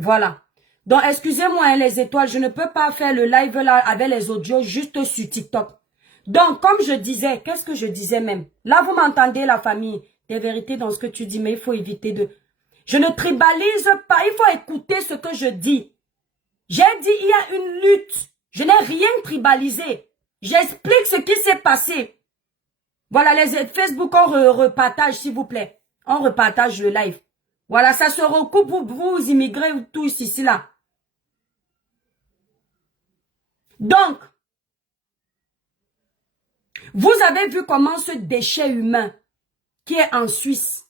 Voilà. Donc, excusez-moi, hein, les étoiles, je ne peux pas faire le live là avec les audios juste sur TikTok. Donc, comme je disais, qu'est-ce que je disais même? Là, vous m'entendez, la famille. Des vérités dans ce que tu dis, mais il faut éviter de... Je ne tribalise pas, il faut écouter ce que je dis. J'ai dit, il y a une lutte. Je n'ai rien tribalisé. J'explique ce qui s'est passé. Voilà, les Facebook, on repartage, s'il vous plaît. On repartage le live. Voilà, ça se recoupe pour vous immigrés tous ici, là. Donc, vous avez vu comment ce déchet humain qui est en Suisse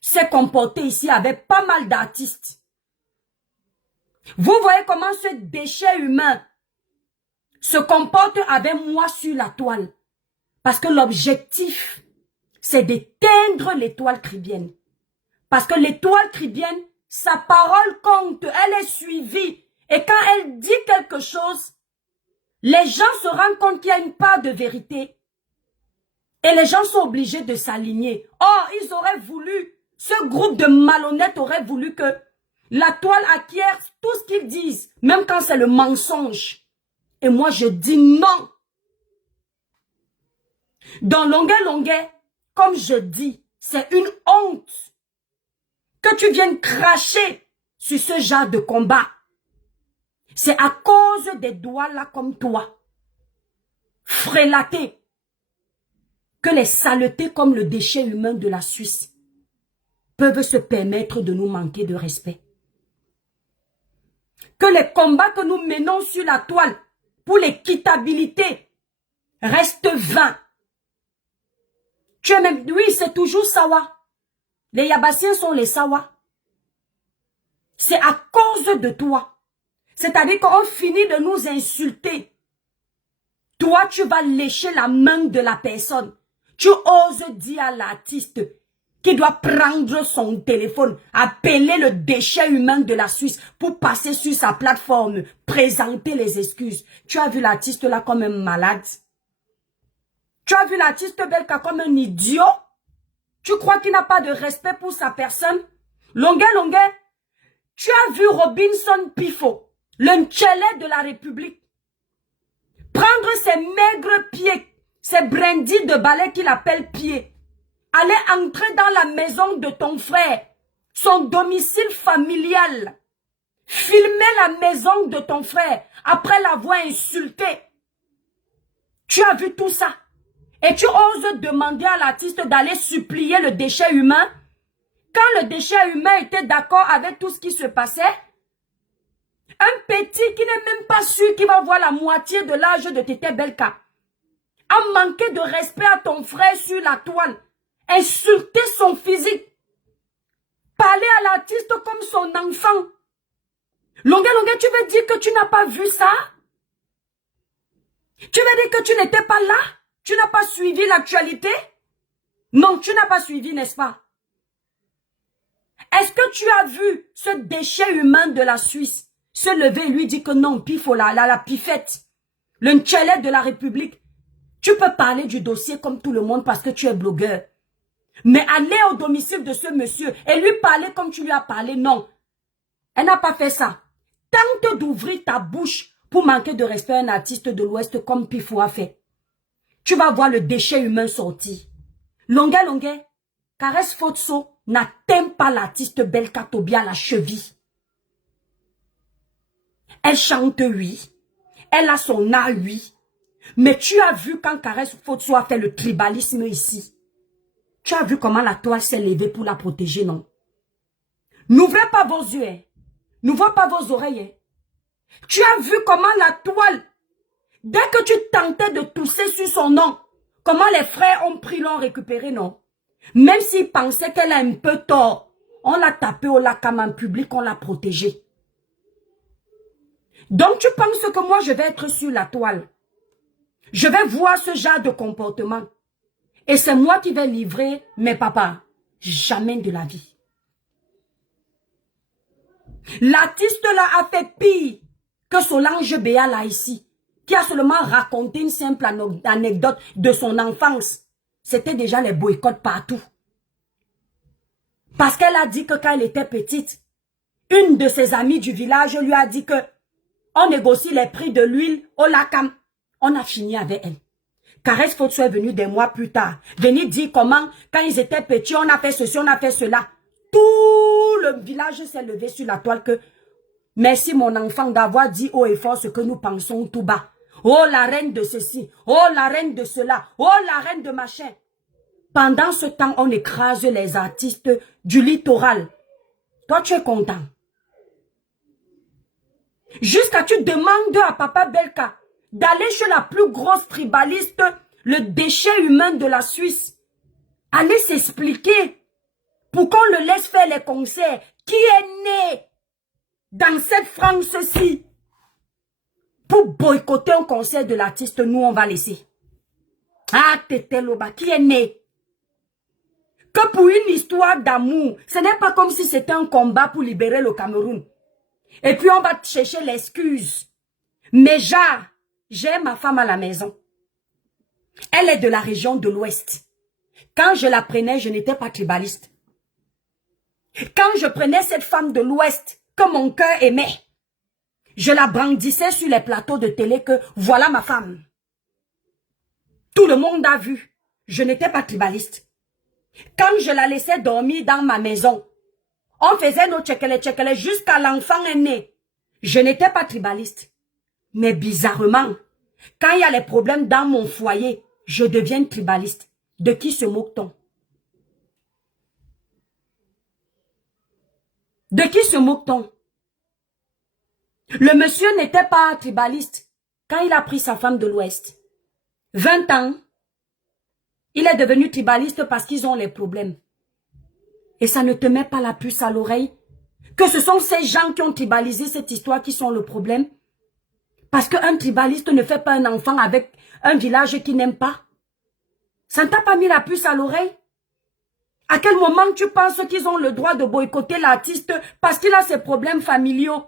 s'est comporté ici avec pas mal d'artistes. Vous voyez comment ce déchet humain se comporte avec moi sur la toile. Parce que l'objectif, c'est d'éteindre l'étoile cribienne. Parce que l'étoile cribienne, sa parole compte, elle est suivie. Et quand elle dit quelque chose, les gens se rendent compte qu'il y a une part de vérité. Et les gens sont obligés de s'aligner. Or, ils auraient voulu, ce groupe de malhonnêtes aurait voulu que la toile acquiert tout ce qu'ils disent, même quand c'est le mensonge. Et moi, je dis non. Dans Longuet, comme je dis, c'est une honte que tu viennes cracher sur ce genre de combat. C'est à cause des doigts là comme toi, frélatés, que les saletés comme le déchet humain de la Suisse peuvent se permettre de nous manquer de respect. Que les combats que nous menons sur la toile pour l'équitabilité restent vains. Tu es même, oui, c'est toujours Sawa. Les Yabassiens sont les Sawa. C'est à cause de toi. C'est-à-dire qu'on finit de nous insulter. Toi, tu vas lécher la main de la personne. Tu oses dire à l'artiste qui doit prendre son téléphone, appeler le déchet humain de la Suisse pour passer sur sa plateforme, présenter les excuses. Tu as vu l'artiste là comme un malade? Tu as vu l'artiste Belka comme un idiot? Tu crois qu'il n'a pas de respect pour sa personne? Longuet, tu as vu Robinson Pifo, le Ntchelé de la République, prendre ses maigres pieds, ses brindilles de balai qu'il appelle pieds, aller entrer dans la maison de ton frère, son domicile familial, filmer la maison de ton frère après l'avoir insulté. Tu as vu tout ça? Et tu oses demander à l'artiste d'aller supplier le déchet humain? Quand le déchet humain était d'accord avec tout ce qui se passait, un petit qui n'est même pas sûr qu'il va voir la moitié de l'âge de Tété Belka a manqué de respect à ton frère sur la toile, insulter son physique, parler à l'artiste comme son enfant. Longuet, tu veux dire que tu n'as pas vu ça? Tu veux dire que tu n'étais pas là? Tu n'as pas suivi l'actualité? Non, tu n'as pas suivi, n'est-ce pas? Est-ce que tu as vu ce déchet humain de la Suisse se lever et lui dire que non, Pifo, la pifette, le Ntchelé de la République? Tu peux parler du dossier comme tout le monde parce que tu es blogueur. Mais aller au domicile de ce monsieur et lui parler comme tu lui as parlé, non. Elle n'a pas fait ça. Tente d'ouvrir ta bouche pour manquer de respect à un artiste de l'Ouest comme Pifo a fait. Tu vas voir le déchet humain sortir. Longuet, Caresse Fotso n'atteint pas l'artiste Belka Tobia à la cheville. Elle chante, oui. Elle a son art, oui. Mais tu as vu quand Caresse Fotso a fait le tribalisme ici. Tu as vu comment la toile s'est levée pour la protéger, non? N'ouvrez pas vos yeux, hein. N'ouvrez pas vos oreilles, hein. Tu as vu comment la toile, dès que tu tentais de tousser sur son nom, comment les frères ont pris, l'ont récupéré, non? Même s'ils pensaient qu'elle a un peu tort, on l'a tapé au lacam en public, on l'a protégée. Donc tu penses que moi je vais être sur la toile? Je vais voir ce genre de comportement. Et c'est moi qui vais livrer mes papas. Jamais de la vie. L'artiste là a fait pire que Solange Béa là ici, qui a seulement raconté une simple anecdote de son enfance. C'était déjà les boycotts partout. Parce qu'elle a dit que quand elle était petite, une de ses amies du village lui a dit que on négocie les prix de l'huile au Lakam. On a fini avec elle. Caresse Fotsou est venue des mois plus tard. Venir dire comment, quand ils étaient petits, on a fait ceci, on a fait cela. Tout le village s'est levé sur la toile que merci mon enfant d'avoir dit haut et fort ce que nous pensons tout bas. Oh la reine de ceci, oh la reine de cela, oh la reine de machin. Pendant ce temps, on écrase les artistes du littoral. Toi, tu es content. Jusqu'à tu demandes à Papa Belka d'aller chez la plus grosse tribaliste, le déchet humain de la Suisse. Aller s'expliquer pour qu'on le laisse faire les concerts. Qui est né dans cette France-ci pour boycotter un concert de l'artiste? Nous, on va laisser. Ah, Tété Loba, qui est né? Que pour une histoire d'amour, ce n'est pas comme si c'était un combat pour libérer le Cameroun. Et puis on va chercher l'excuse. Mais j'ai ma femme à la maison. Elle est de la région de l'Ouest. Quand je la prenais, je n'étais pas tribaliste. Quand je prenais cette femme de l'Ouest, que mon cœur aimait, je la brandissais sur les plateaux de télé que voilà ma femme. Tout le monde a vu. Je n'étais pas tribaliste. Quand je la laissais dormir dans ma maison, on faisait nos tchekele jusqu'à l'enfant est né. Je n'étais pas tribaliste. Mais bizarrement, quand il y a les problèmes dans mon foyer, je deviens tribaliste. De qui se moque-t-on? De qui se moque-t-on? Le monsieur n'était pas tribaliste quand il a pris sa femme de l'Ouest. 20 ans, il est devenu tribaliste parce qu'ils ont les problèmes. Et ça ne te met pas la puce à l'oreille que ce sont ces gens qui ont tribalisé cette histoire qui sont le problème. Parce qu'un tribaliste ne fait pas un enfant avec un village qui n'aime pas. Ça ne t'a pas mis la puce à l'oreille? À quel moment tu penses qu'ils ont le droit de boycotter l'artiste parce qu'il a ses problèmes familiaux?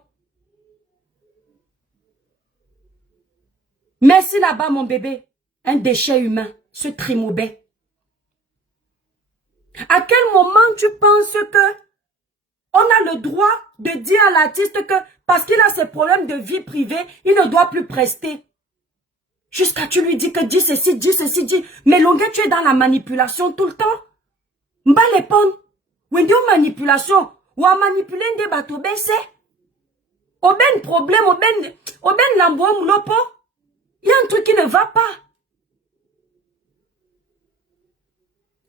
Merci là-bas mon bébé. Un déchet humain, ce Trimobet. À quel moment tu penses que on a le droit de dire à l'artiste que parce qu'il a ses problèmes de vie privée, il ne doit plus prester? Jusqu'à tu lui dis que dis ceci, dis. Mais Longuet, tu es dans la manipulation tout le temps. Mba les pommes. Wendy manipulation. Ou a manipulé des bateaux baissés. Oben problème, oben lambo moulopo. Il y a un truc qui ne va pas.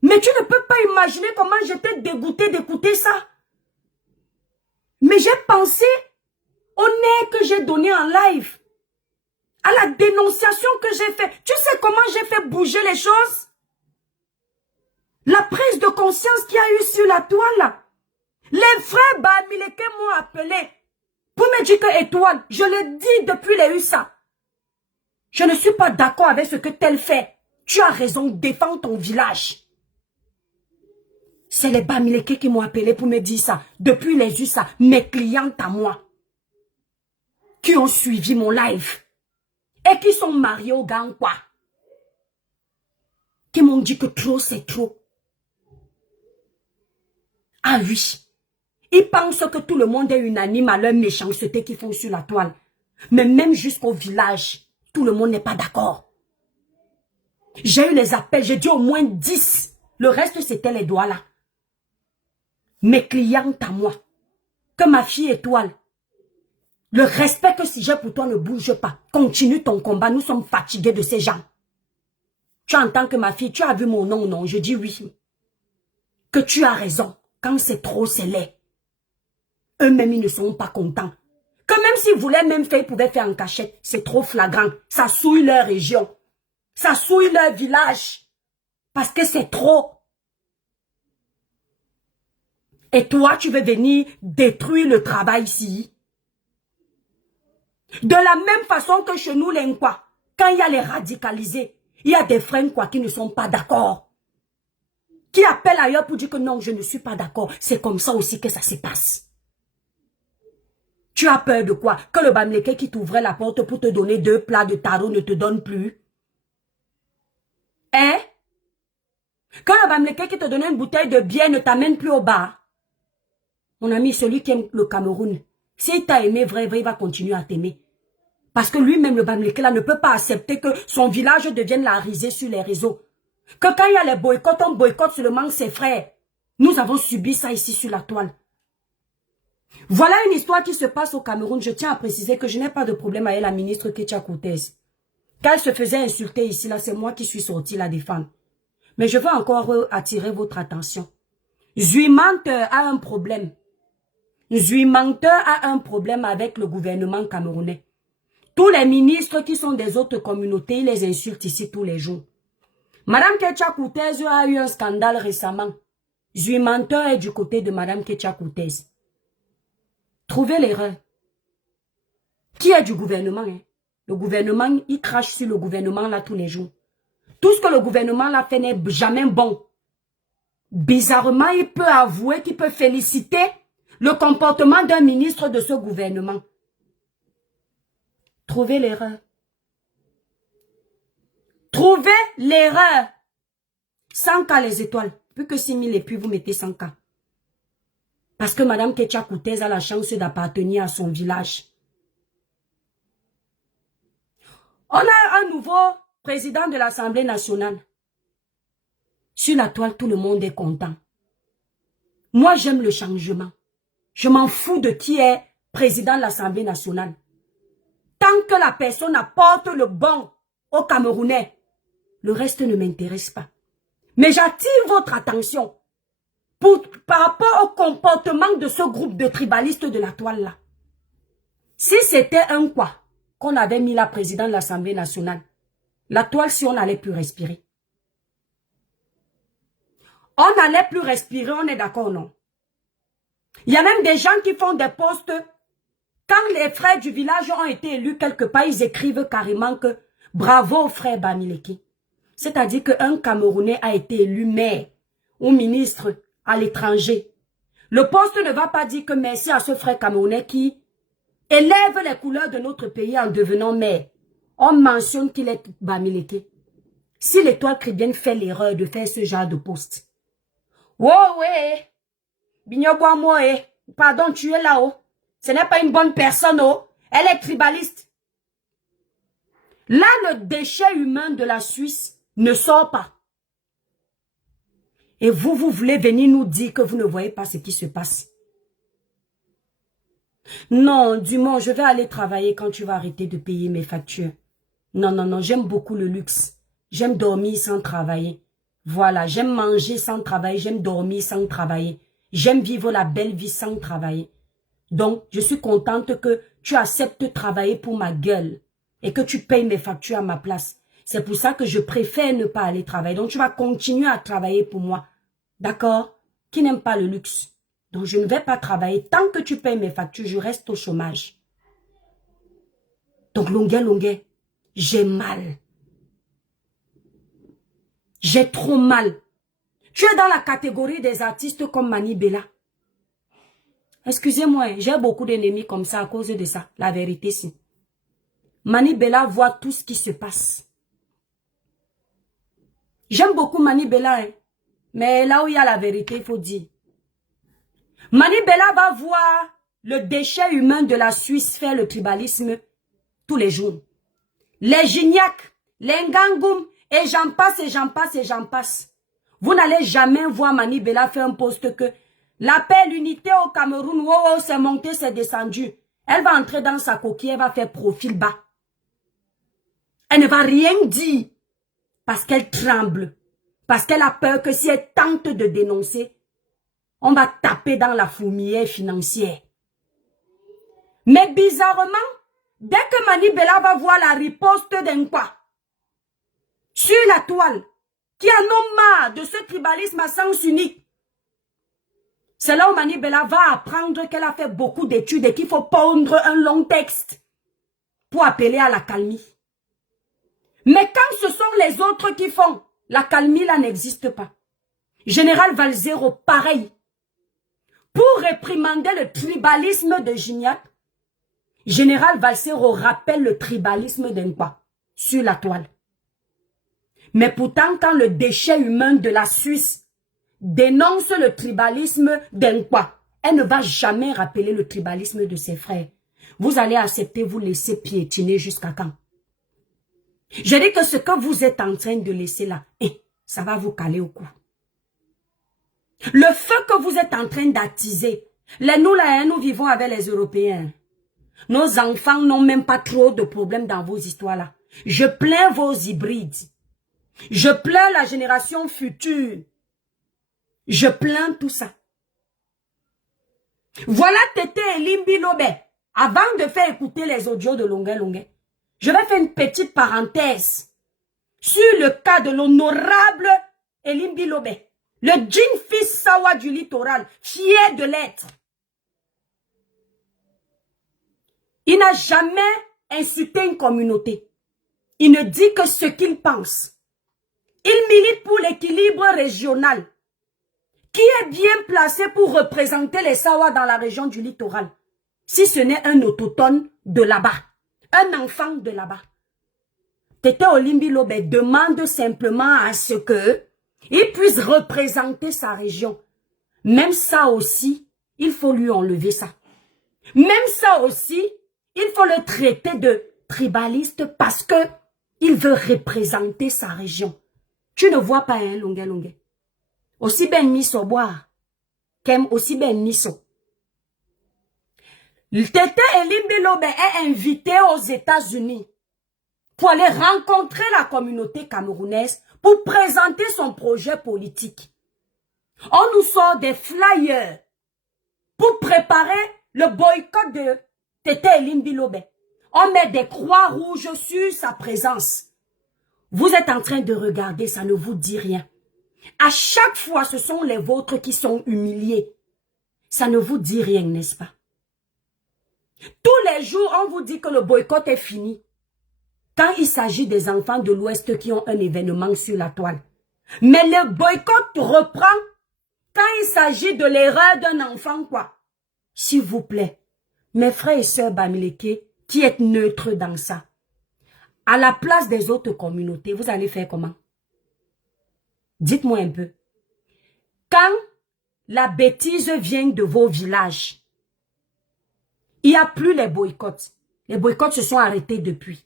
Mais tu ne peux pas imaginer comment j'étais dégoûtée d'écouter ça. Mais j'ai pensé au nez que j'ai donné en live. À la dénonciation que j'ai fait. Tu sais comment j'ai fait bouger les choses? La prise de conscience qu'il y a eu sur la toile. Les frères Bamileke m'ont appelé pour me dire que Étoile, je le dis depuis les USA. Je ne suis pas d'accord avec ce que tel fait. Tu as raison, défends ton village. C'est les Bamileke qui m'ont appelé pour me dire ça. Depuis les USA, mes clientes à moi. Qui ont suivi mon live. Et qui sont mariés au Gankwa. Qui m'ont dit que trop c'est trop. Ah oui. Ils pensent que tout le monde est unanime à leur méchanceté qu'ils font sur la toile. Mais même jusqu'au village, tout le monde n'est pas d'accord. J'ai eu les appels, j'ai dit au moins 10. Le reste, c'était les doigts là. Mes clientes à moi. Que ma fille Étoile. Le respect que si j'ai pour toi ne bouge pas. Continue ton combat, nous sommes fatigués de ces gens. Tu entends que ma fille, tu as vu mon nom, non? Je dis oui. Que tu as raison. Quand c'est trop, c'est laid. Eux-mêmes, ils ne sont pas contents. Que même s'ils voulaient même faire, ils pouvaient faire en cachette. C'est trop flagrant. Ça souille leur région. Ça souille leur village. Parce que c'est trop. Et toi, tu veux venir détruire le travail ici. De la même façon que chez nous, les Nkwa, quand il y a les radicalisés, il y a des frères Nkwa qui ne sont pas d'accord. Qui appellent ailleurs pour dire que non, je ne suis pas d'accord. C'est comme ça aussi que ça se passe. Tu as peur de quoi? Que le Bamileke qui t'ouvrait la porte pour te donner 2 plats de taro ne te donne plus? Hein? Que le Bamileke qui te donnait une bouteille de bière ne t'amène plus au bar? Mon ami, celui qui aime le Cameroun, s'il t'a aimé vrai, il va continuer à t'aimer. Parce que lui-même, le Bamileke là, ne peut pas accepter que son village devienne la risée sur les réseaux. Que quand il y a les boycotts, on boycotte seulement ses frères. Nous avons subi ça ici sur la toile. Voilà une histoire qui se passe au Cameroun. Je tiens à préciser que je n'ai pas de problème avec la ministre Ketia Koutez. Quand elle se faisait insulter ici, là, c'est moi qui suis sortie la défendre. Mais je veux encore attirer votre attention. Zuimanteur a un problème. Zuimanteur a un problème avec le gouvernement camerounais. Tous les ministres qui sont des autres communautés, ils les insultent ici tous les jours. Madame Ketia Koutez a eu un scandale récemment. Zuimanteur est du côté de Madame Ketia Koutez. Trouvez l'erreur. Qui est du gouvernement? Hein? Le gouvernement, il crache sur le gouvernement là tous les jours. Tout ce que le gouvernement là fait n'est jamais bon. Bizarrement, il peut avouer qu'il peut féliciter le comportement d'un ministre de ce gouvernement. Trouvez l'erreur. Trouvez l'erreur. 100K les étoiles. Plus que 6000 et puis vous mettez 100K. Parce que Madame Ketia Koutez a la chance d'appartenir à son village. On a un nouveau président de l'Assemblée nationale. Sur la toile, tout le monde est content. Moi, j'aime le changement. Je m'en fous de qui est président de l'Assemblée nationale. Tant que la personne apporte le bon aux Camerounais, le reste ne m'intéresse pas. Mais j'attire votre attention par rapport au comportement de ce groupe de tribalistes de la toile là. Si c'était un quoi qu'on avait mis la présidente de l'Assemblée nationale, la toile, si on n'allait plus respirer. On n'allait plus respirer, on est d'accord, non? Il y a même des gens qui font des postes. Quand les frères du village ont été élus quelque part, ils écrivent carrément que bravo frère Bamileke. C'est-à-dire qu'un Camerounais a été élu maire ou ministre à l'étranger. Le poste ne va pas dire que merci à ce frère Camerounais qui élève les couleurs de notre pays en devenant maire. On mentionne qu'il est Bamileke. Si l'étoile chrétienne fait l'erreur de faire ce genre de poste. Oh ouais, pardon, tu es là-haut. Ce n'est pas une bonne personne, oh. Elle est tribaliste. Là, le déchet humain de la Suisse ne sort pas. Et vous voulez venir nous dire que vous ne voyez pas ce qui se passe. Non, Dumont, je vais aller travailler quand tu vas arrêter de payer mes factures. Non, j'aime beaucoup le luxe. J'aime dormir sans travailler. Voilà, j'aime manger sans travailler, j'aime dormir sans travailler. J'aime vivre la belle vie sans travailler. Donc, je suis contente que tu acceptes de travailler pour ma gueule et que tu payes mes factures à ma place. C'est pour ça que je préfère ne pas aller travailler. Donc, tu vas continuer à travailler pour moi. D'accord? Qui n'aime pas le luxe? Donc, je ne vais pas travailler. Tant que tu payes mes factures, je reste au chômage. Donc, Longuet, j'ai mal. J'ai trop mal. Tu es dans la catégorie des artistes comme Mani Bella. Excusez-moi, j'ai beaucoup d'ennemis comme ça à cause de ça. La vérité, si. Mani Bella voit tout ce qui se passe. J'aime beaucoup Mani Bella, hein. Mais là où il y a la vérité, il faut dire. Mani Bella va voir le déchet humain de la Suisse faire le tribalisme tous les jours. Les Gignac, les Ngangoum, et j'en passe, et j'en passe, et j'en passe. Vous n'allez jamais voir Mani Bella faire un poste que la paix, l'unité au Cameroun, wow, c'est monté, c'est descendu. Elle va entrer dans sa coquille, elle va faire profil bas. Elle ne va rien dire parce qu'elle tremble. Parce qu'elle a peur que si elle tente de dénoncer, on va taper dans la fourmilière financière. Mais bizarrement, dès que Mani Bella va voir la riposte d'un quoi, sur la toile, qui en ont marre de ce tribalisme à sens unique, c'est là où Mani Bella va apprendre qu'elle a fait beaucoup d'études et qu'il faut pondre un long texte pour appeler à la calmie. Mais quand ce sont les autres qui font, la calmie là n'existe pas. Général Valzero, pareil. Pour réprimander le tribalisme de Gignac, Général Valzero rappelle le tribalisme d'Enqua sur la toile. Mais pourtant, quand le déchet humain de la Suisse dénonce le tribalisme d'Enqua, Elle ne va jamais rappeler le tribalisme de ses frères. Vous allez accepter, vous laisser piétiner jusqu'à quand? Je dis que ce que vous êtes en train de laisser là, ça va vous caler au cou. Le feu que vous êtes en train d'attiser, nous vivons avec les Européens. Nos enfants n'ont même pas trop de problèmes dans vos histoires là. Je plains vos hybrides. Je plains la génération future. Je plains tout ça. Voilà Tété et Limbi Lobe. Avant de faire écouter les audios de Longuet Longuet, je vais faire une petite parenthèse sur le cas de l'honorable Elimbi Lobe, le djinn fils Sawa du littoral, fier de l'être. Il n'a jamais insulté une communauté. Il ne dit que ce qu'il pense. Il milite pour l'équilibre régional. Qui est bien placé pour représenter les Sawa dans la région du littoral? Si ce n'est un autochtone de là-bas, un enfant de là-bas. Tété Olimbi Lobe demande simplement à ce que il puisse représenter sa région. Même ça aussi, il faut lui enlever ça. Même ça aussi, il faut le traiter de tribaliste parce que il veut représenter sa région. Tu ne vois pas, hein, Longuet Longuet. Aussi ben miso boire, qu'aime aussi ben miso. Tété Elimbi Lobe est invité aux États-Unis pour aller rencontrer la communauté camerounaise pour présenter son projet politique. On nous sort des flyers pour préparer le boycott de Tété Elimbi Lobe. On met des croix rouges sur sa présence. Vous êtes en train de regarder, ça ne vous dit rien. À chaque fois, ce sont les vôtres qui sont humiliés. Ça ne vous dit rien, n'est-ce pas? Tous les jours, on vous dit que le boycott est fini. Quand il s'agit des enfants de l'Ouest qui ont un événement sur la toile. Mais le boycott reprend quand il s'agit de l'erreur d'un enfant, quoi. S'il vous plaît, mes frères et sœurs Bamileke, qui êtes neutres dans ça, à la place des autres communautés, vous allez faire comment? Dites-moi un peu. Quand la bêtise vient de vos villages, il n'y a plus les boycotts. Les boycotts se sont arrêtés depuis.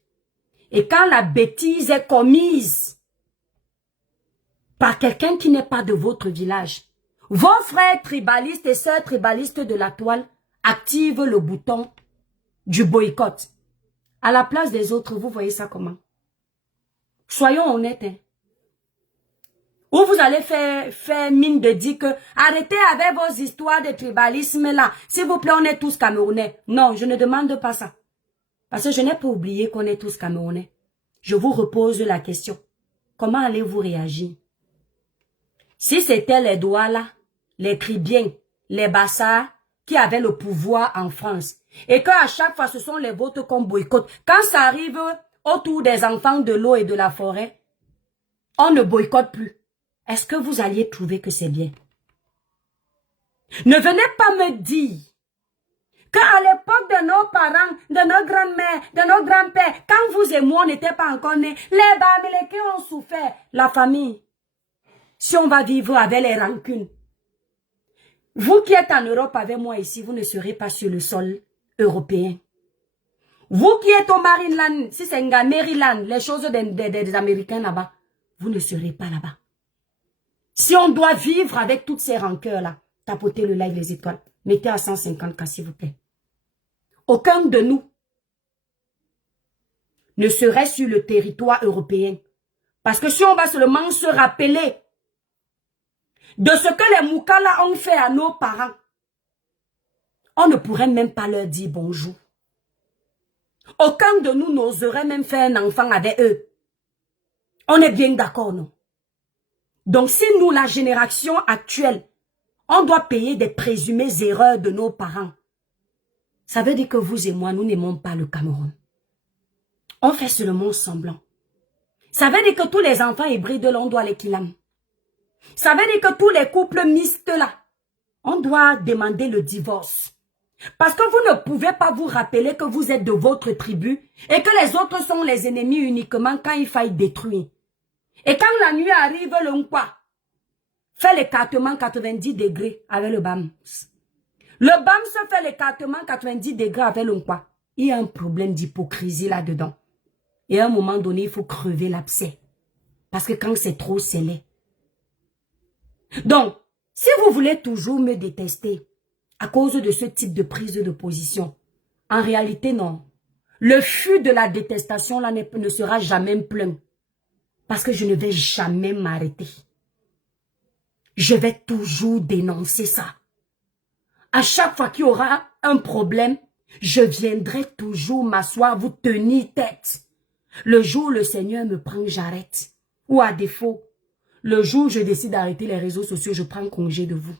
Et quand la bêtise est commise par quelqu'un qui n'est pas de votre village, vos frères tribalistes et sœurs tribalistes de la toile activent le bouton du boycott. À la place des autres, vous voyez ça comment? Soyons honnêtes. Hein? Ou vous allez faire mine de dire que arrêtez avec vos histoires de tribalisme là. S'il vous plaît, on est tous Camerounais. Non, je ne demande pas ça. Parce que je n'ai pas oublié qu'on est tous Camerounais. Je vous repose la question. Comment allez-vous réagir? Si c'était les Douala, les Tribiens, les Bassards qui avaient le pouvoir en France et qu'à chaque fois ce sont les vôtres qu'on boycotte, quand ça arrive autour des enfants de l'eau et de la forêt, on ne boycotte plus. Est-ce que vous alliez trouver que c'est bien? Ne venez pas me dire qu'à l'époque de nos parents, de nos grands-mères, de nos grands-pères, quand vous et moi n'étions pas encore nés, les Bamileke ont souffert. La famille, si on va vivre avec les rancunes. Vous qui êtes en Europe avec moi ici, vous ne serez pas sur le sol européen. Vous qui êtes au Maryland, si c'est Maryland, les choses des Américains là-bas, vous ne serez pas là-bas. Si on doit vivre avec toutes ces rancœurs-là, tapotez le like les étoiles. Mettez à 150K s'il vous plaît. Aucun de nous ne serait sur le territoire européen. Parce que si on va seulement se rappeler de ce que les Moukala ont fait à nos parents, on ne pourrait même pas leur dire bonjour. Aucun de nous n'oserait même faire un enfant avec eux. On est bien d'accord, non? Donc si nous, la génération actuelle, on doit payer des présumées erreurs de nos parents, ça veut dire que vous et moi, nous n'aimons pas le Cameroun. On fait seulement semblant. Ça veut dire que tous les enfants hybrides, là, on doit les kilam. Ça veut dire que tous les couples mixtes là, on doit demander le divorce. Parce que vous ne pouvez pas vous rappeler que vous êtes de votre tribu et que les autres sont les ennemis uniquement quand il faille détruire. Et quand la nuit arrive, le Nkwa fait l'écartement 90 degrés avec le BAM. Le BAM se fait l'écartement 90 degrés avec le quoi. Il y a un problème d'hypocrisie là-dedans. Et à un moment donné, il faut crever l'abcès. Parce que quand c'est trop, c'est laid. Donc, si vous voulez toujours me détester à cause de ce type de prise de position, en réalité, non. Le fût de la détestation là ne sera jamais plein. Parce que je ne vais jamais m'arrêter. Je vais toujours dénoncer ça. À chaque fois qu'il y aura un problème, je viendrai toujours m'asseoir, vous tenir tête. Le jour où le Seigneur me prend, j'arrête. Ou à défaut, le jour où je décide d'arrêter les réseaux sociaux, je prends congé de vous.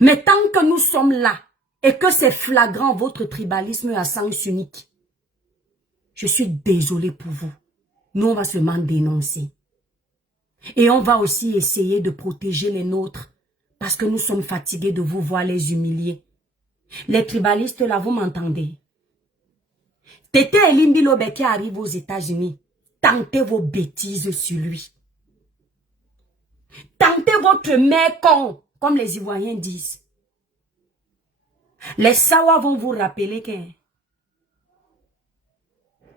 Mais tant que nous sommes là, et que c'est flagrant votre tribalisme à sens unique, je suis désolé pour vous. Nous, on va seulement dénoncer. Et on va aussi essayer de protéger les nôtres, parce que nous sommes fatigués de vous voir les humilier. Les tribalistes, là, vous m'entendez? Tété Elimbi Lobe qui arrive aux États-Unis, tentez vos bêtises sur lui. Tentez votre mère con, comme les Ivoiriens disent. Les Sawa vont vous rappeler que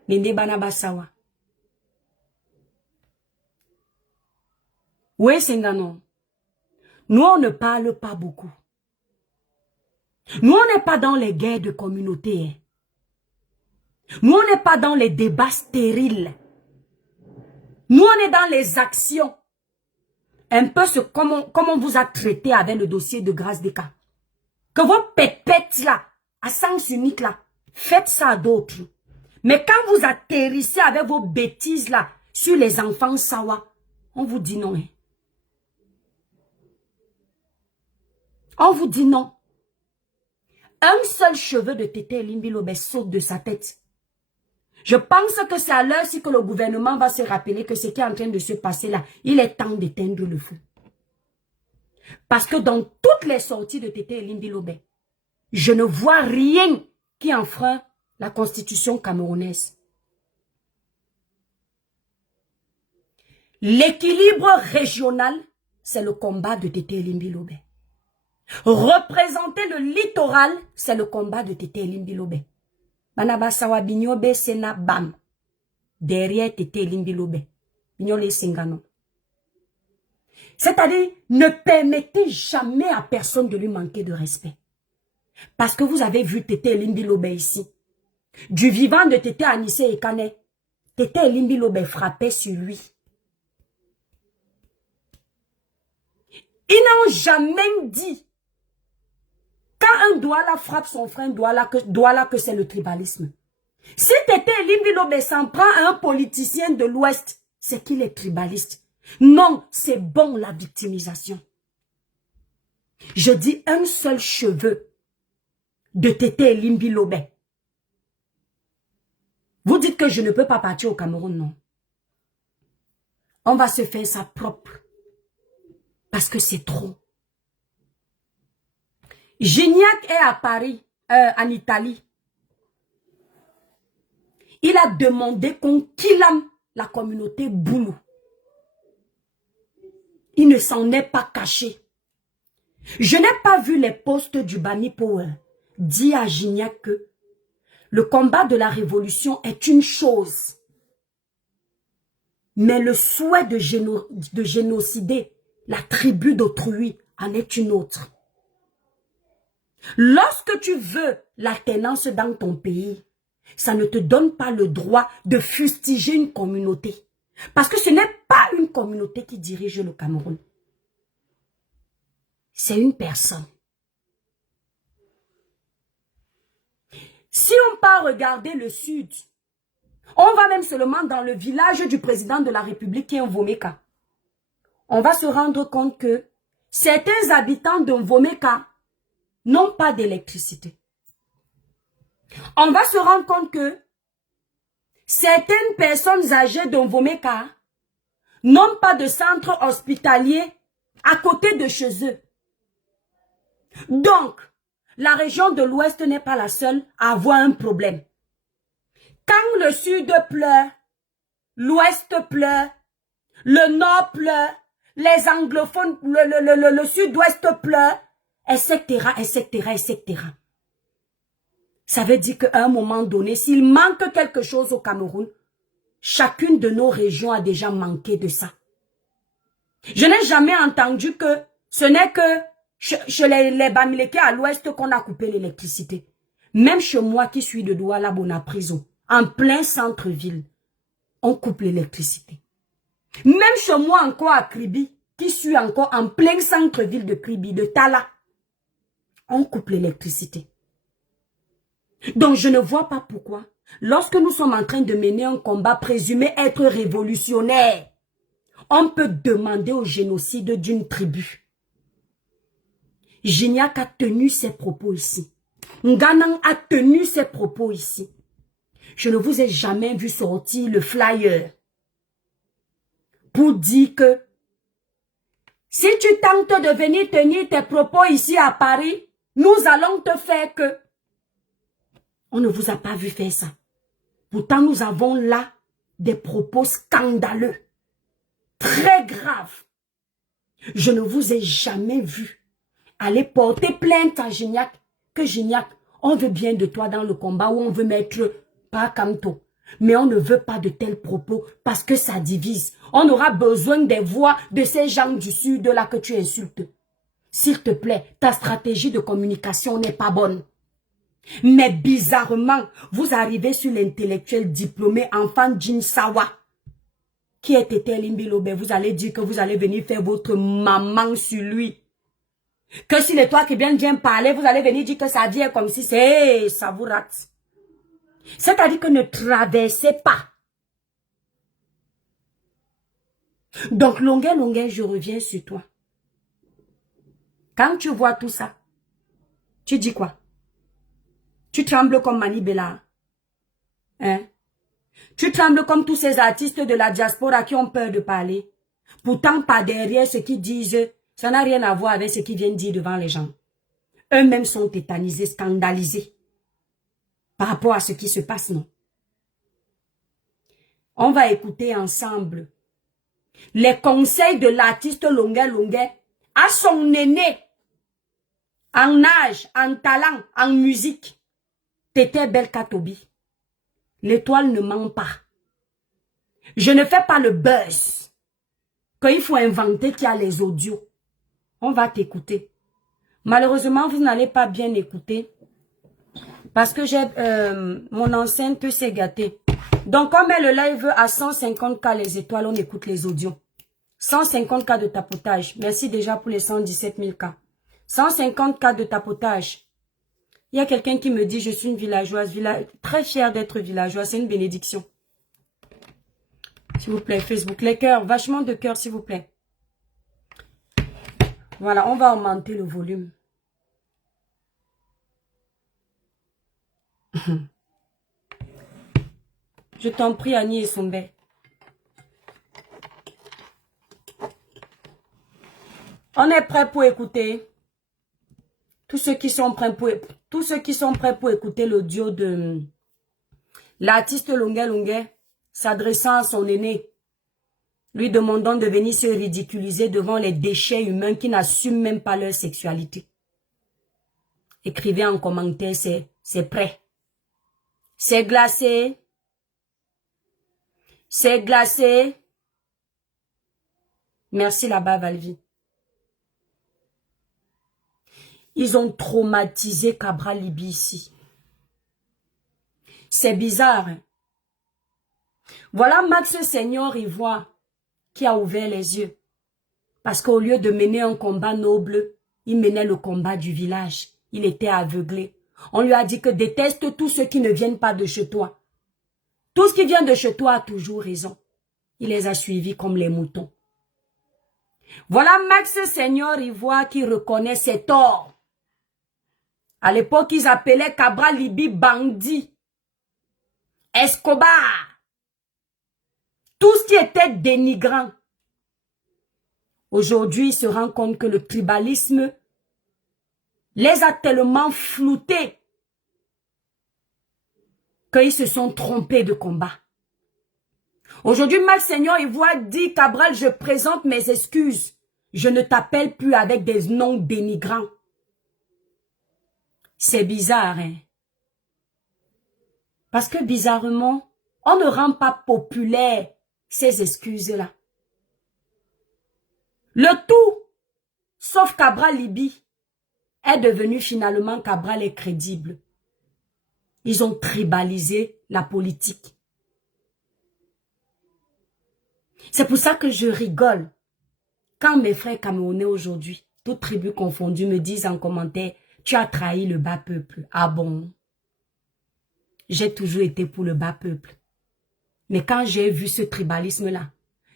Nende Banaba Sawa. Oui, c'est non. Nous, on ne parle pas beaucoup. Nous, on n'est pas dans les guerres de communauté. Nous, on n'est pas dans les débats stériles. Nous, on est dans les actions. Un peu comme on vous a traité avec le dossier de Grâce des cas. Que vos pépettes là, à sens unique là, faites ça à d'autres. Mais quand vous atterrissez avec vos bêtises là, sur les enfants Sawa, on vous dit non. Hein. On vous dit non. Un seul cheveu de Tété Elimbi Lobe saute de sa tête. Je pense que c'est à l'heure-ci que le gouvernement va se rappeler que ce qui est en train de se passer là, il est temps d'éteindre le feu. Parce que dans toutes les sorties de Tété Elimbi Lobe, je ne vois rien qui enfreint la constitution camerounaise. L'équilibre régional, c'est le combat de Tété Elimbi Lobe. Représenter le littoral, c'est le combat de Tété Elimbi Lobe. Banaba sawa binyobe sena bam. Derrière Tété Elimbi Lobe. Binyole singano. C'est-à-dire, ne permettez jamais à personne de lui manquer de respect. Parce que vous avez vu Tété Elimbi Lobe ici. Du vivant de Tété Anissé et Kane, Tété Elimbi Lobe frappait sur lui. Ils n'ont jamais dit, quand un douala frappe son frère, douala que c'est le tribalisme. Si Tété Elimbi Lobe s'en prend à un politicien de l'Ouest, c'est qu'il est tribaliste. Non, c'est bon la victimisation. Je dis un seul cheveu de Tété Elimbi Lobe. Vous dites que je ne peux pas partir au Cameroun, non. On va se faire ça propre. Parce que c'est trop. Gignac est à Paris, en Italie. Il a demandé qu'on killame la communauté Boulou. Il ne s'en est pas caché. Je n'ai pas vu les posts du Bani Power dire à Gignac que le combat de la révolution est une chose. Mais le souhait de génocider la tribu d'autrui en est une autre. Lorsque tu veux l'alternance dans ton pays, ça ne te donne pas le droit de fustiger une communauté. Parce que ce n'est pas une communauté qui dirige le Cameroun. C'est une personne. Si on part regarder le sud, on va même seulement dans le village du président de la République qui est Mvomeka. On va se rendre compte que certains habitants de Mvomeka n'ont pas d'électricité. On va se rendre compte que certaines personnes âgées de Mvomeka n'ont pas de centre hospitalier à côté de chez eux. Donc, la région de l'Ouest n'est pas la seule à avoir un problème. Quand le Sud pleure, l'Ouest pleure, le Nord pleure, les anglophones, le Sud-Ouest pleure, etc., etc., etc. Ça veut dire qu'à un moment donné, s'il manque quelque chose au Cameroun, chacune de nos régions a déjà manqué de ça. Je n'ai jamais entendu que ce n'est que chez les Bamileke à l'ouest qu'on a coupé l'électricité. Même chez moi qui suis de Douala Bonaprison, en plein centre-ville, on coupe l'électricité. Même chez moi encore à Kribi, qui suis encore en plein centre-ville de Kribi, de Tala, on coupe l'électricité. Donc je ne vois pas pourquoi, lorsque nous sommes en train de mener un combat présumé être révolutionnaire, on peut demander au génocide d'une tribu. Gignac a tenu ses propos ici. Nganang a tenu ses propos ici. Je ne vous ai jamais vu sortir le flyer pour dire que si tu tentes de venir tenir tes propos ici à Paris, nous allons te faire que... On ne vous a pas vu faire ça. Pourtant, nous avons là des propos scandaleux, très graves. Je ne vous ai jamais vu aller porter plainte à Gignac, que Gignac, on veut bien de toi dans le combat où on veut mettre pas Kanto. Mais on ne veut pas de tels propos parce que ça divise. On aura besoin des voix de ces gens du sud là que tu insultes. S'il te plaît, ta stratégie de communication n'est pas bonne. Mais bizarrement, vous arrivez sur l'intellectuel diplômé enfant Jinsawa qui est Tété Limbilobe. Vous allez dire que vous allez venir faire votre maman sur lui. Que s'il est toi qui viens parler, vous allez venir dire que ça vient comme si c'est ça vous rate. C'est-à-dire que ne traversez pas. Donc, longueur, je reviens sur toi. Quand tu vois tout ça, tu dis quoi? Tu trembles comme Mani Bella. Hein? Tu trembles comme tous ces artistes de la diaspora qui ont peur de parler. Pourtant, pas derrière ce qu'ils disent, ça n'a rien à voir avec ce qu'ils viennent dire devant les gens. Eux-mêmes sont tétanisés, scandalisés par rapport à ce qui se passe, non? On va écouter ensemble les conseils de l'artiste Longueur à son aîné en âge, en talent, en musique. Tété Belkatobi. L'étoile ne ment pas. Je ne fais pas le buzz. Quand il faut inventer qu'il y a les audios. On va t'écouter. Malheureusement, vous n'allez pas bien écouter. Parce que j'ai mon enceinte s'est gâtée. Donc, on met le live à 150K les étoiles, on écoute les audios. 150K de tapotage. Merci déjà pour les 117 000K. 150K de tapotage. Il y a quelqu'un qui me dit, je suis une villageoise, très fière d'être villageoise, c'est une bénédiction. S'il vous plaît, Facebook, les cœurs, vachement de cœurs, s'il vous plaît. Voilà, on va augmenter le volume. Je t'en prie, Annie et Sombe. On est prêts pour écouter. Tous ceux qui sont prêts pour écouter l'audio de l'artiste Longueur s'adressant à son aîné, lui demandant de venir se ridiculiser devant les déchets humains qui n'assument même pas leur sexualité. Écrivez en commentaire, c'est prêt. C'est glacé. C'est glacé. Merci là-bas, Valvi. Ils ont traumatisé Cabral Libi ici. C'est bizarre. Hein? Voilà Max Seigneur Ivoire qui a ouvert les yeux. Parce qu'au lieu de mener un combat noble, il menait le combat du village. Il était aveuglé. On lui a dit que déteste tous ceux qui ne viennent pas de chez toi. Tout ce qui vient de chez toi a toujours raison. Il les a suivis comme les moutons. Voilà Max Seigneur Ivoire qui reconnaît ses torts. À l'époque, ils appelaient Cabral Libi bandit. Escobar. Tout ce qui était dénigrant. Aujourd'hui, il se rend compte que le tribalisme les a tellement floutés qu'ils se sont trompés de combat. Aujourd'hui, Seigneur Ivoire dit, Cabral, je présente mes excuses. Je ne t'appelle plus avec des noms dénigrants. C'est bizarre, hein? Parce que bizarrement, on ne rend pas populaire ces excuses-là. Le tout, sauf Cabral Libye, est devenu finalement Cabral est crédible. Ils ont tribalisé la politique. C'est pour ça que je rigole quand mes frères camerounais aujourd'hui, toutes tribus confondues, me disent en commentaire, tu as trahi le bas peuple. Ah bon? J'ai toujours été pour le bas peuple. Mais quand j'ai vu ce tribalisme-là,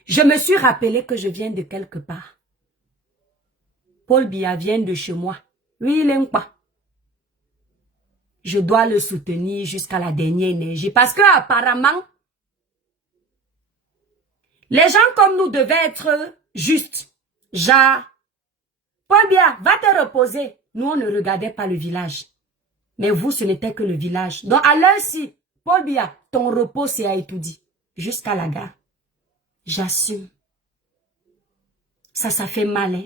je me suis rappelé que je viens de quelque part. Paul Biya vient de chez moi. Oui, il n'aime pas. Je dois le soutenir jusqu'à la dernière énergie. Parce que apparemment, les gens comme nous devaient être justes. Genre, Paul Biya, va te reposer. Nous, on ne regardait pas le village. Mais vous, ce n'était que le village. Donc, à l'heure-ci, Paul Biya, ton repos, c'est à Etoudi. Jusqu'à la gare. J'assume. Ça fait mal, hein.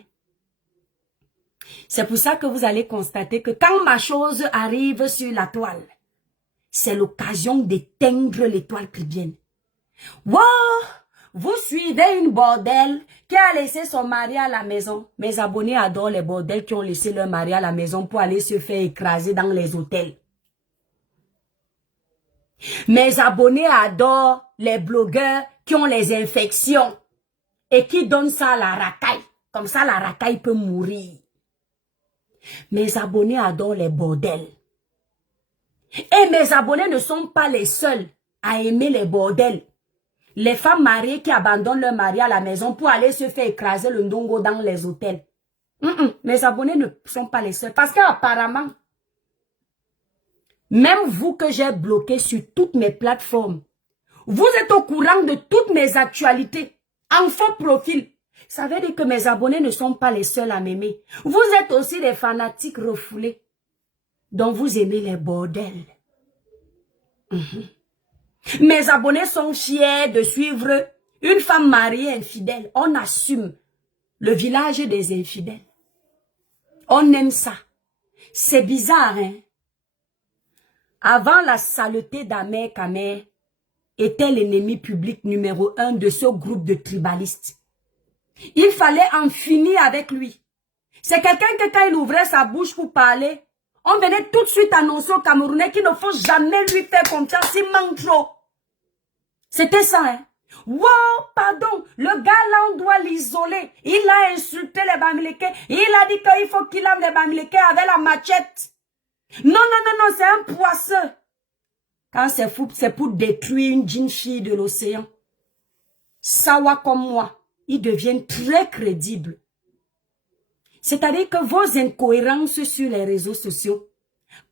C'est pour ça que vous allez constater que quand ma chose arrive sur la toile, c'est l'occasion d'éteindre l'étoile chrétienne. Wow! Vous suivez une bordelle qui a laissé son mari à la maison. Mes abonnés adorent les bordels qui ont laissé leur mari à la maison pour aller se faire écraser dans les hôtels. Mes abonnés adorent les blogueurs qui ont les infections et qui donnent ça à la racaille. Comme ça, la racaille peut mourir. Mes abonnés adorent les bordels. Et mes abonnés ne sont pas les seuls à aimer les bordels. Les femmes mariées qui abandonnent leur mari à la maison pour aller se faire écraser le ndongo dans les hôtels. Mes abonnés ne sont pas les seuls. Parce qu'apparemment, même vous que j'ai bloqué sur toutes mes plateformes, vous êtes au courant de toutes mes actualités en faux profil. Ça veut dire que mes abonnés ne sont pas les seuls à m'aimer. Vous êtes aussi des fanatiques refoulés dont vous aimez les bordels. Mes abonnés sont fiers de suivre une femme mariée infidèle. On assume le village des infidèles. On aime ça. C'est bizarre, hein? Avant, la saleté d'Ahmed Kamer était l'ennemi public numéro 1 de ce groupe de tribalistes. Il fallait en finir avec lui. C'est quelqu'un que quand il ouvrait sa bouche pour parler, on venait tout de suite annoncer aux Camerounais qu'il ne faut jamais lui faire confiance, il manque trop. C'était ça, hein. Wow, pardon, le gars là, on doit l'isoler. Il a insulté les Bamileke. Il a dit qu'il faut qu'il lave les Bamileke avec la machette. Non, c'est un poisseux. Quand c'est fou, c'est pour détruire une jeune fille de l'océan. Sawa comme moi, ils deviennent très crédibles. C'est-à-dire que vos incohérences sur les réseaux sociaux,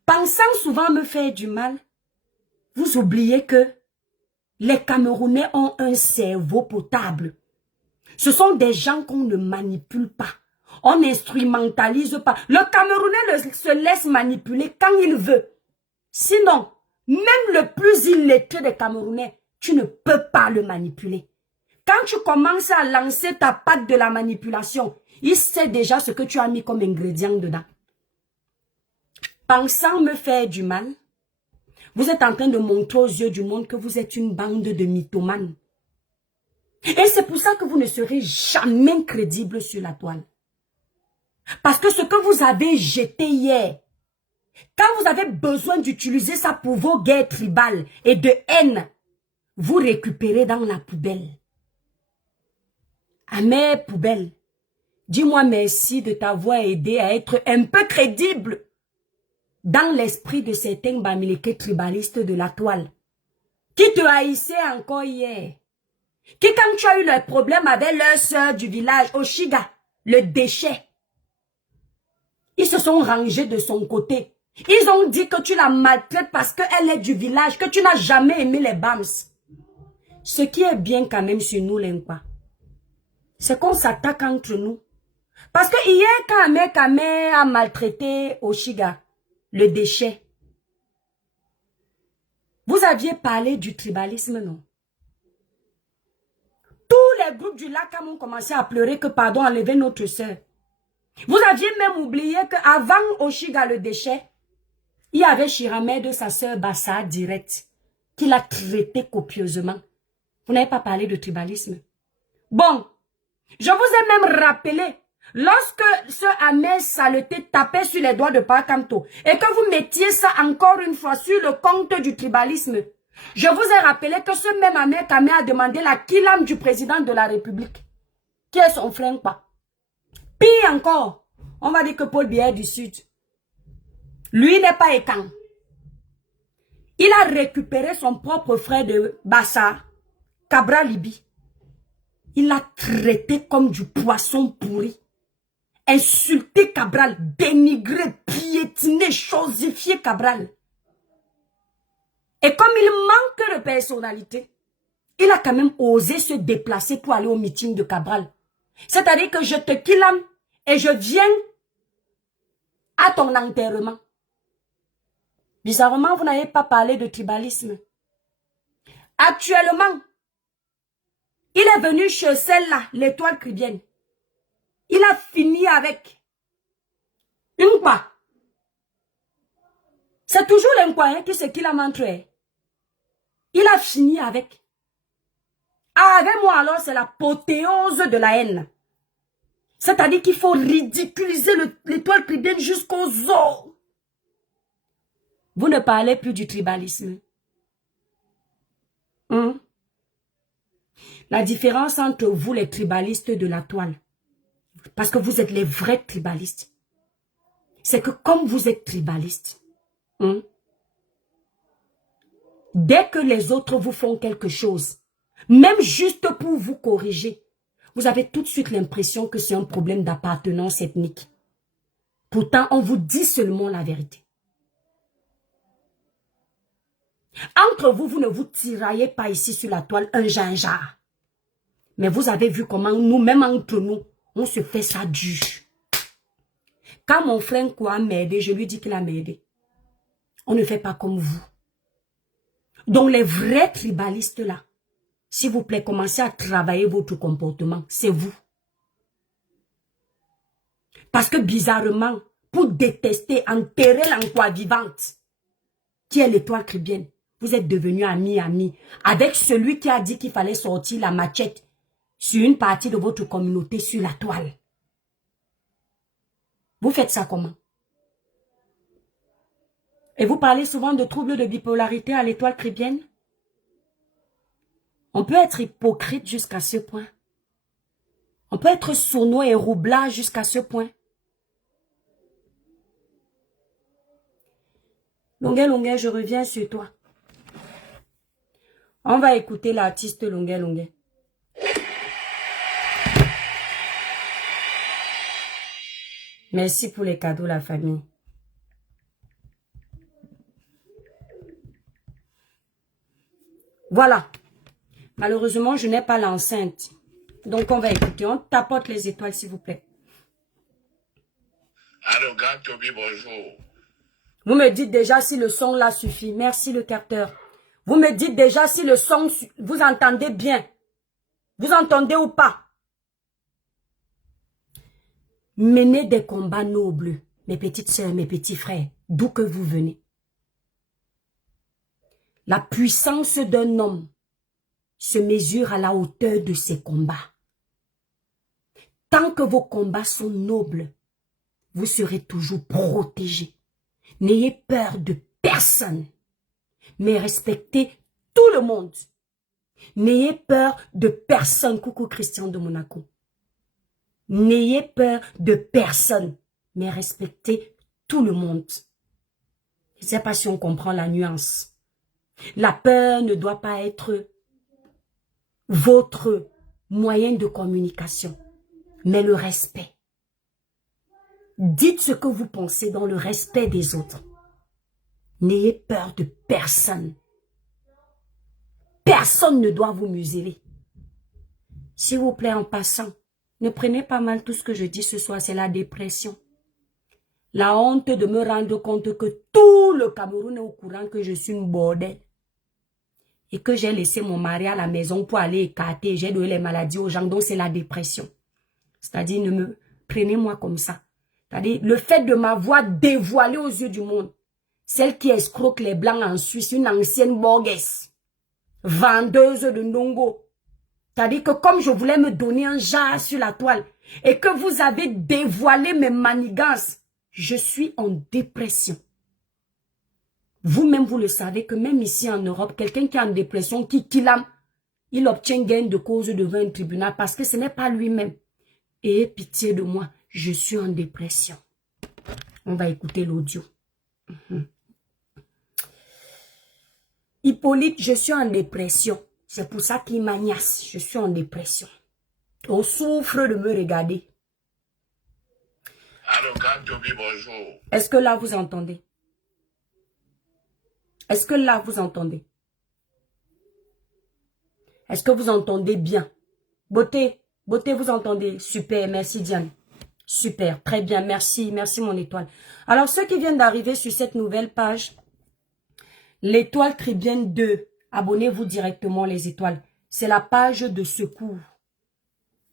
pensant souvent me faire du mal, vous oubliez que les Camerounais ont un cerveau potable. Ce sont des gens qu'on ne manipule pas. On n'instrumentalise pas. Le Camerounais se laisse manipuler quand il veut. Sinon, même le plus illettré des Camerounais, tu ne peux pas le manipuler. Quand tu commences à lancer ta patte de la manipulation, il sait déjà ce que tu as mis comme ingrédient dedans. Pensant me faire du mal, vous êtes en train de montrer aux yeux du monde que vous êtes une bande de mythomanes. Et c'est pour ça que vous ne serez jamais crédible sur la toile. Parce que ce que vous avez jeté hier, quand vous avez besoin d'utiliser ça pour vos guerres tribales et de haine, vous récupérez dans la poubelle. Amère poubelle, dis-moi merci de t'avoir aidé à être un peu crédible dans l'esprit de certains Bamileke tribalistes de la toile, qui te haïssaient encore hier, qui quand tu as eu le problème avec leur sœur du village, Oshiga, le déchet, ils se sont rangés de son côté. Ils ont dit que tu la maltraites parce qu'elle est du village, que tu n'as jamais aimé les Bams. Ce qui est bien quand même sur nous, l'Inkwa, c'est qu'on s'attaque entre nous. Parce que hier, quand Ahmed Kamer a maltraité Oshiga, le déchet, vous aviez parlé du tribalisme, non? Tous les groupes du lac ont commencé à pleurer que pardon, enlever notre soeur. Vous aviez même oublié qu'avant Oshiga le déchet, Il y avait Chiramé de sa sœur Bassa direct, qui l'a traité copieusement. Vous n'avez pas parlé de tribalisme. Bon, je vous ai même rappelé, lorsque ce Ahmed Saleté tapait sur les doigts de Pakamto, et que vous mettiez ça encore une fois sur le compte du tribalisme, je vous ai rappelé que ce même Ahmed Kamé a demandé la kilam du président de la République, qui est son frère quoi. Pire encore, on va dire que Paul Biya est du Sud. Lui n'est pas écan. Il a récupéré son propre frère de Bassa, Cabra Libi. Il l'a traité comme du poisson pourri. Insulté Cabral, dénigré, piétiné, chosifié Cabral. Et comme il manque de personnalité, il a quand même osé se déplacer pour aller au meeting de Cabral. C'est-à-dire que je te killame et je viens à ton enterrement. Bizarrement, vous n'avez pas parlé de tribalisme. Actuellement, il est venu chez celle-là, l'étoile caribéenne. Il a fini avec une quoi. C'est toujours l'incoin qui c'est qu'il a montré. Il a fini avec. Avec moi alors, c'est l'apothéose de la haine. C'est-à-dire qu'il faut ridiculiser l'étoile caribéenne jusqu'aux os. Vous ne parlez plus du tribalisme. La différence entre vous, les tribalistes de la toile, parce que vous êtes les vrais tribalistes, c'est que comme vous êtes tribalistes, dès que les autres vous font quelque chose, même juste pour vous corriger, vous avez tout de suite l'impression que c'est un problème d'appartenance ethnique. Pourtant, on vous dit seulement la vérité. Entre vous, vous ne vous tiraillez pas ici sur la toile un ginjar. Mais vous avez vu comment nous, même entre nous, on se fait ça dur. Quand mon frère quoi m'a aidé, je lui dis qu'il a m'aidé. On ne fait pas comme vous. Donc les vrais tribalistes là, s'il vous plaît, commencez à travailler votre comportement. C'est vous. Parce que bizarrement, pour détester, enterrer l'enquoi vivante, qui est l'étoile caribéenne, vous êtes devenus amis avec celui qui a dit qu'il fallait sortir la machette sur une partie de votre communauté sur la toile. Vous faites ça comment? Et vous parlez souvent de troubles de bipolarité à l'étoile caribéenne? On peut être hypocrite jusqu'à ce point. On peut être sournois et roublard jusqu'à ce point. Longuet, je reviens sur toi. On va écouter l'artiste Longuet. Merci pour les cadeaux, la famille. Voilà. Malheureusement, je n'ai pas l'enceinte. Donc, on va écouter. On tapote les étoiles, s'il vous plaît. Allô, Toby, bonjour. Vous me dites déjà si le son là suffit. Merci, le capteur. Vous me dites déjà si le son, vous entendez bien. Vous entendez ou pas? Menez des combats nobles, mes petites sœurs, mes petits frères, d'où que vous venez. La puissance d'un homme se mesure à la hauteur de ses combats. Tant que vos combats sont nobles, vous serez toujours protégés. N'ayez peur de personne, mais respectez tout le monde. N'ayez peur de personne. Coucou Christian de Monaco. N'ayez peur de personne, mais respectez tout le monde. Je ne sais pas si on comprend la nuance. La peur ne doit pas être votre moyen de communication, mais le respect. Dites ce que vous pensez dans le respect des autres. N'ayez peur de personne. Personne ne doit vous museler. S'il vous plaît, en passant, ne prenez pas mal tout ce que je dis ce soir, c'est la dépression. La honte de me rendre compte que tout le Cameroun est au courant que je suis une bordel. Et que j'ai laissé mon mari à la maison pour aller écarter, j'ai donné les maladies aux gens, donc c'est la dépression. C'est-à-dire, ne me prenez-moi comme ça. C'est-à-dire, le fait de m'avoir dévoilé aux yeux du monde, celle qui escroque les blancs en Suisse, une ancienne borghesse, vendeuse de Ndongo. C'est-à-dire que comme je voulais me donner un jar sur la toile et que vous avez dévoilé mes manigances, je suis en dépression. Vous-même, vous le savez que même ici en Europe, quelqu'un qui est en dépression, il obtient gain de cause devant un tribunal parce que ce n'est pas lui-même. Et pitié de moi, je suis en dépression. On va écouter l'audio. Hippolyte, je suis en dépression. C'est pour ça qu'il m'agnace. Je suis en dépression. On souffre de me regarder. Allô, Gantobi, bonjour. Est-ce que là, vous entendez? Est-ce que là, vous entendez? Est-ce que vous entendez bien? Beauté, beauté, vous entendez? Super, merci Diane. Super, très bien, merci, merci mon étoile. Alors, ceux qui viennent d'arriver sur cette nouvelle page, l'étoile Tribienne 2, abonnez-vous directement les étoiles. C'est la page de secours.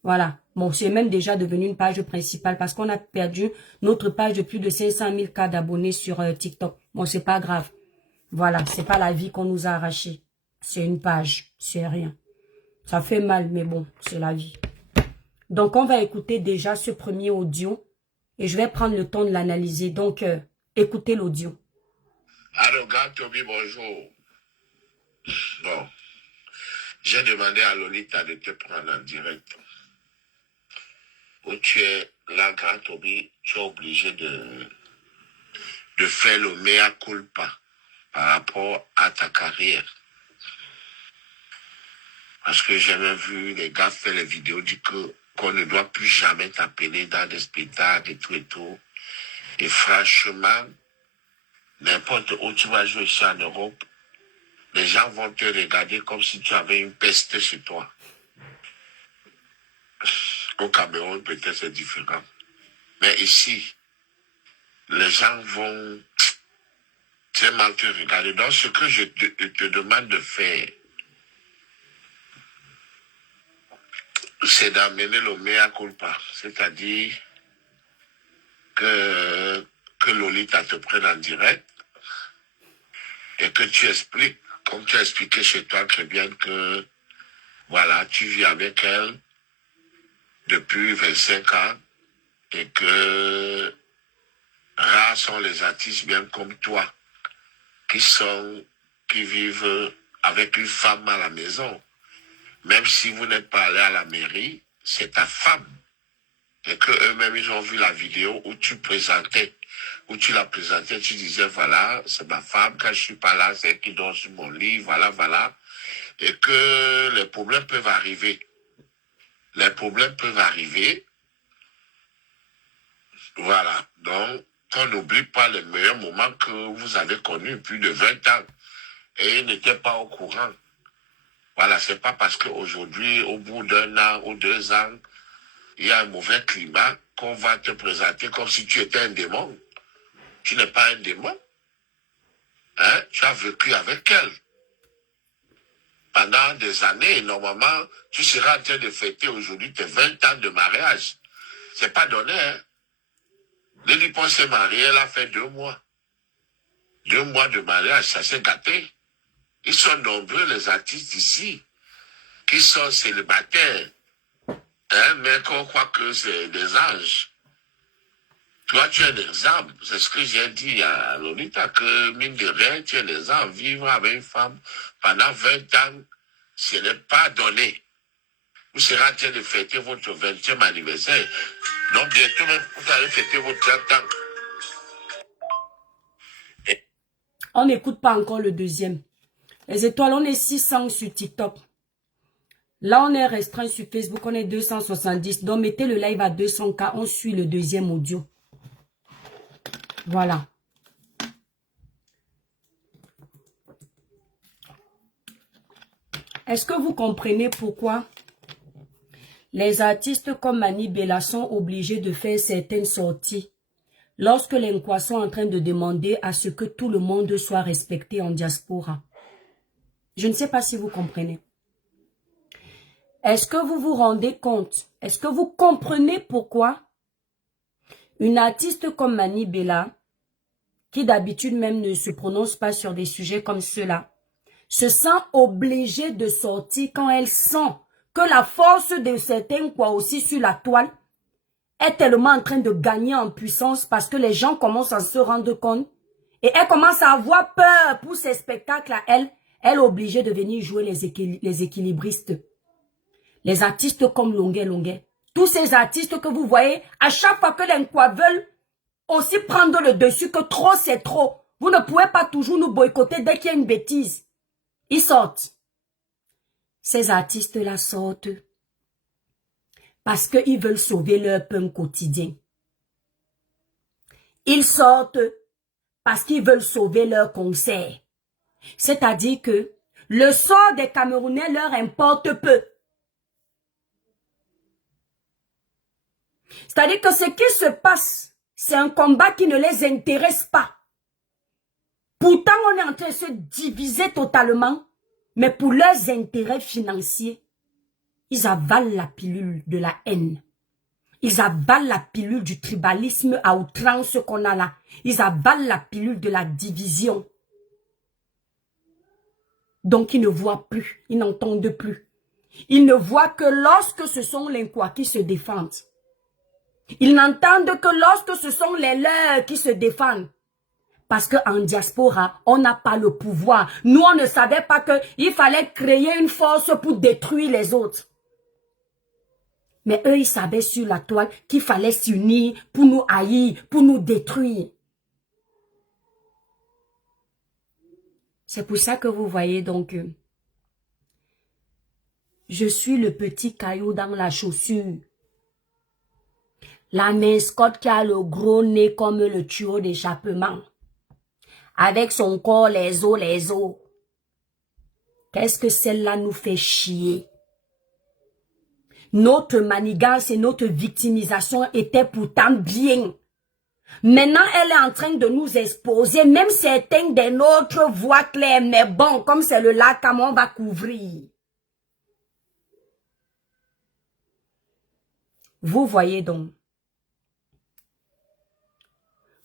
Voilà. Bon, c'est même déjà devenu une page principale parce qu'on a perdu notre page de plus de 500 000 cas d'abonnés sur TikTok. Bon, c'est pas grave. Voilà, c'est pas la vie qu'on nous a arraché. C'est une page, c'est rien. Ça fait mal, mais bon, c'est la vie. Donc, on va écouter déjà ce premier audio et je vais prendre le temps de l'analyser. Donc, écoutez l'audio. Allô, Gantobi, bonjour. Bon, j'ai demandé à Lolita de te prendre en direct. Où tu es là, Gantobi, tu es obligé de faire le mea culpa par rapport à ta carrière. Parce que j'ai même vu les gars faire les vidéos du qu'on ne doit plus jamais t'appeler dans des spectacles et tout et tout. Et franchement, n'importe où tu vas jouer ici en Europe, les gens vont te regarder comme si tu avais une peste chez toi. Au Cameroun, peut-être c'est différent. Mais ici, les gens vont très mal te regarder. Donc, ce que je te demande de faire, c'est d'amener le mea culpa. C'est-à-dire que Lolita te prenne en direct et que tu expliques, comme tu as expliqué chez toi très bien que, voilà, tu vis avec elle depuis 25 ans et que rares sont les artistes bien comme toi qui vivent avec une femme à la maison. Même si vous n'êtes pas allé à la mairie, c'est ta femme. Et que eux-mêmes, ils ont vu la vidéo où tu la présentais, tu disais, voilà, c'est ma femme, quand je suis pas là, c'est elle qui dort sur mon lit, voilà, voilà. Et que les problèmes peuvent arriver. Les problèmes peuvent arriver. Voilà. Donc, qu'on n'oublie pas les meilleurs moments que vous avez connus, plus de 20 ans. Et ils n'étaient pas au courant. Voilà, c'est pas parce qu'aujourd'hui, au bout d'un an ou 2 ans, il y a un mauvais climat qu'on va te présenter comme si tu étais un démon. Tu n'es pas un démon. Hein? Tu as vécu avec elle. Pendant des années, et normalement, tu seras en train de fêter aujourd'hui tes 20 ans de mariage. C'est pas donné, hein? Lily s'est mariée, elle a fait 2 mois. 2 mois de mariage, ça s'est gâté. Ils sont nombreux, les artistes ici, qui sont célibataires. Hein, mais qu'on croit que c'est des anges. Toi, tu es un exemple. C'est ce que j'ai dit à Lolita, que mine de rien, tu es un exemple. Vivre avec une femme pendant 20 ans, ce n'est pas donné. Vous serez en train de fêter votre 20e anniversaire. Donc, bientôt même, vous allez fêter votre 30 ans. On n'écoute pas encore le deuxième. Les étoiles, on est 600 sur TikTok. Là, on est restreint sur Facebook, on est 270. Donc, mettez le live à 200K, on suit le deuxième audio. Voilà. Est-ce que vous comprenez pourquoi les artistes comme Mani Bella sont obligés de faire certaines sorties lorsque les Nkwa sont en train de demander à ce que tout le monde soit respecté en diaspora? Je ne sais pas si vous comprenez. Est-ce que vous vous rendez compte? Est-ce que vous comprenez pourquoi une artiste comme Mani Bella, qui d'habitude même ne se prononce pas sur des sujets comme ceux-là, se sent obligée de sortir quand elle sent que la force de certains quoi aussi sur la toile est tellement en train de gagner en puissance parce que les gens commencent à se rendre compte et elle commence à avoir peur pour ces spectacles à elle. Elle est obligée de venir jouer les équilibristes. Les artistes comme Longuet. Tous ces artistes que vous voyez, à chaque fois que les Nkwa veulent aussi prendre le dessus, que trop c'est trop. Vous ne pouvez pas toujours nous boycotter dès qu'il y a une bêtise. Ils sortent. Ces artistes-là sortent parce qu'ils veulent sauver leur pain quotidien. Ils sortent parce qu'ils veulent sauver leur concert. C'est-à-dire que le sort des Camerounais leur importe peu. C'est-à-dire que ce qui se passe, c'est un combat qui ne les intéresse pas. Pourtant, on est en train de se diviser totalement, mais pour leurs intérêts financiers, ils avalent la pilule de la haine. Ils avalent la pilule du tribalisme à outrance qu'on a là. Ils avalent la pilule de la division. Donc, ils ne voient plus, ils n'entendent plus. Ils ne voient que lorsque ce sont les Nkwa qui se défendent. Ils n'entendent que lorsque ce sont les leurs qui se défendent. Parce qu'en diaspora, on n'a pas le pouvoir. Nous, on ne savait pas qu'il fallait créer une force pour détruire les autres. Mais eux, ils savaient sur la toile qu'il fallait s'unir pour nous haïr, pour nous détruire. C'est pour ça que vous voyez donc, je suis le petit caillou dans la chaussure. La mascotte qui a le gros nez comme le tuyau d'échappement. Avec son corps, les os. Qu'est-ce que celle-là nous fait chier? Notre manigance et notre victimisation étaient pourtant bien. Maintenant, elle est en train de nous exposer, même certains des nôtres voient clair, mais bon, comme c'est le lac, comment on va couvrir? Vous voyez donc.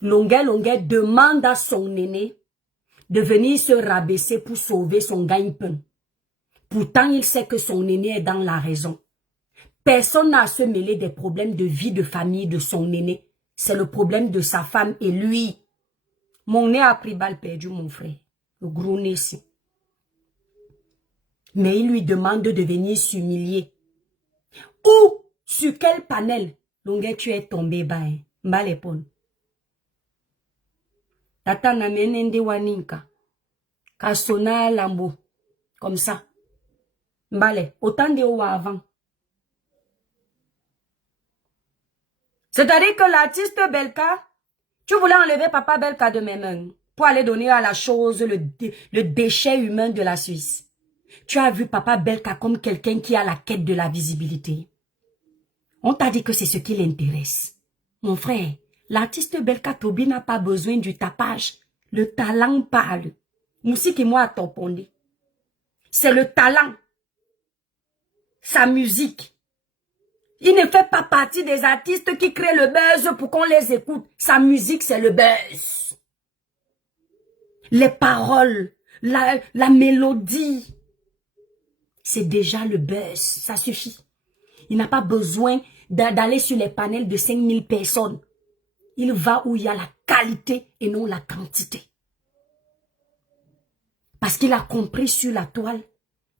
Longuet demande à son aîné de venir se rabaisser pour sauver son gagne-pain. Pourtant, il sait que son aîné est dans la raison. Personne n'a à se mêler des problèmes de vie, de famille de son aîné. C'est le problème de sa femme et lui. Mon nez a pris balle perdue, mon frère. Le gros nez ici. Mais il lui demande de venir s'humilier. Où? Sur quel panel? Longuet, tu es tombé, ben. Mbalepon. Tata na menende waninka. Kasona lambo. Comme ça. Mbale. Autant de haut avant. C'est-à-dire que l'artiste Belka, tu voulais enlever Papa Belka de mes mains pour aller donner à la chose le déchet humain de la Suisse. Tu as vu Papa Belka comme quelqu'un qui a la quête de la visibilité. On t'a dit que c'est ce qui l'intéresse. Mon frère, l'artiste Belka Tobi n'a pas besoin du tapage. Le talent parle. Moussi qui moi a toponné. C'est le talent. Sa musique. Il ne fait pas partie des artistes qui créent le buzz pour qu'on les écoute. Sa musique, c'est le buzz. Les paroles, la mélodie, c'est déjà le buzz. Ça suffit. Il n'a pas besoin d'aller sur les panels de 5000 personnes. Il va où il y a la qualité et non la quantité. Parce qu'il a compris sur la toile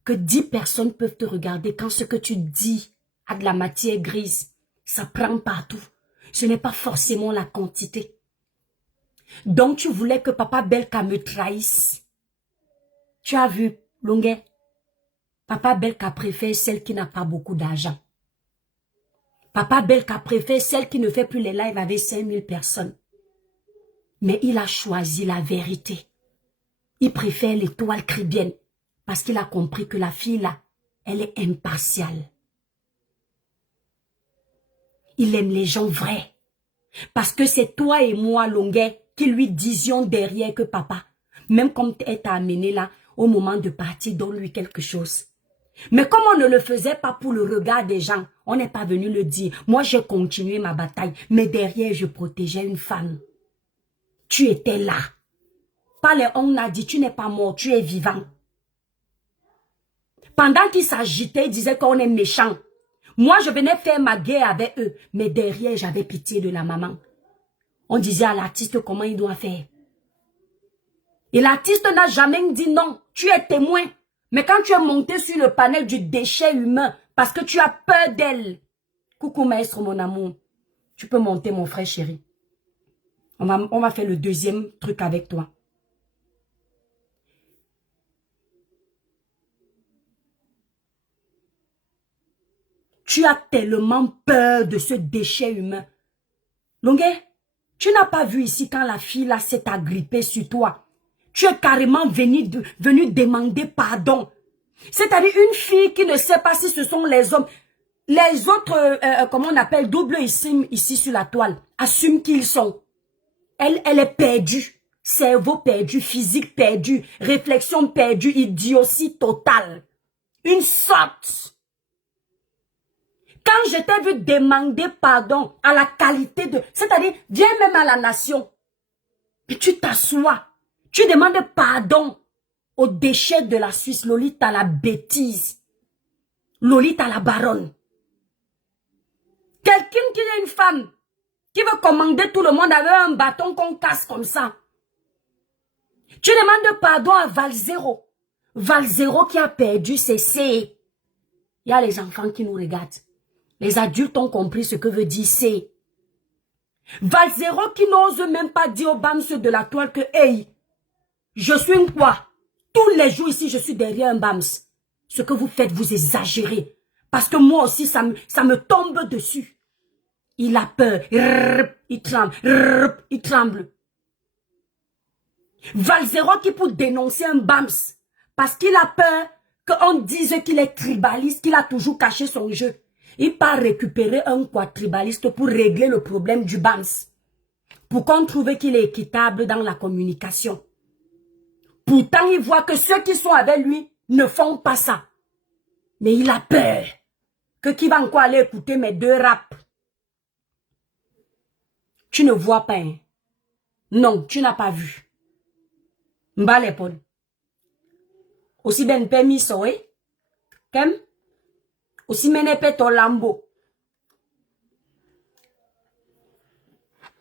que 10 personnes peuvent te regarder quand ce que tu dis a de la matière grise. Ça prend partout. Ce n'est pas forcément la quantité. Donc tu voulais que Papa Belka me trahisse. Tu as vu, Longuet, Papa Belka préfère celle qui n'a pas beaucoup d'argent. Papa Belka préfère celle qui ne fait plus les lives avec 5000 personnes. Mais il a choisi la vérité. Il préfère l'étoile cribienne parce qu'il a compris que la fille là, elle est impartiale. Il aime les gens vrais. Parce que c'est toi et moi, Longuet, qui lui disions derrière que papa, même comme elle t'a amené là, au moment de partir, donne-lui quelque chose. Mais comme on ne le faisait pas pour le regard des gens, on n'est pas venu le dire. Moi, j'ai continué ma bataille, mais derrière, je protégeais une femme. Tu étais là. Pas les on a dit, tu n'es pas mort, tu es vivant. Pendant qu'ils s'agitaient, ils disaient qu'on est méchants. Moi, je venais faire ma guerre avec eux. Mais derrière, j'avais pitié de la maman. On disait à l'artiste comment il doit faire. Et l'artiste n'a jamais dit non. Tu es témoin. Mais quand tu es monté sur le panel du déchet humain, parce que tu as peur d'elle. Coucou maître, mon amour. Tu peux monter, mon frère chéri. On va faire le deuxième truc avec toi. Tu as tellement peur de ce déchet humain. Longuet, tu n'as pas vu ici quand la fille là s'est agrippée sur toi. Tu es carrément venu demander pardon. C'est-à-dire une fille qui ne sait pas si ce sont les hommes. Les autres, comment on appelle, double ici sur la toile, assument qui ils sont. Elle est perdue. Cerveau perdu, physique perdu, réflexion perdue, idiotie totale. Une sorte. Quand je t'ai vu demander pardon à la qualité de... C'est-à-dire, viens même à la nation. Et tu t'assois. Tu demandes pardon aux déchets de la Suisse. Lolita la bêtise. Lolita la baronne. Quelqu'un qui est une femme, qui veut commander tout le monde avec un bâton qu'on casse comme ça. Tu demandes pardon à Valzero. Valzero qui a perdu ses C. Il y a les enfants qui nous regardent. Les adultes ont compris ce que veut dire C. Valzero qui n'ose même pas dire aux bams de la toile que, hey, je suis une quoi? Tous les jours ici, je suis derrière un bams. Ce que vous faites, vous exagérez. Parce que moi aussi, ça me tombe dessus. Il a peur. Il tremble. Il tremble. Valzero qui pour dénoncer un bams. Parce qu'il a peur qu'on dise qu'il est tribaliste, qu'il a toujours caché son jeu. Il part récupérer un quadribaliste pour régler le problème du BAMS. Pour qu'on trouve qu'il est équitable dans la communication. Pourtant, il voit que ceux qui sont avec lui ne font pas ça. Mais il a peur que qui va encore aller écouter mes deux raps. Tu ne vois pas, hein? Non, tu n'as pas vu. Mba l'épaule. Aussi ben permis ça, oui? Kem? Aussi menepe ton lambeau.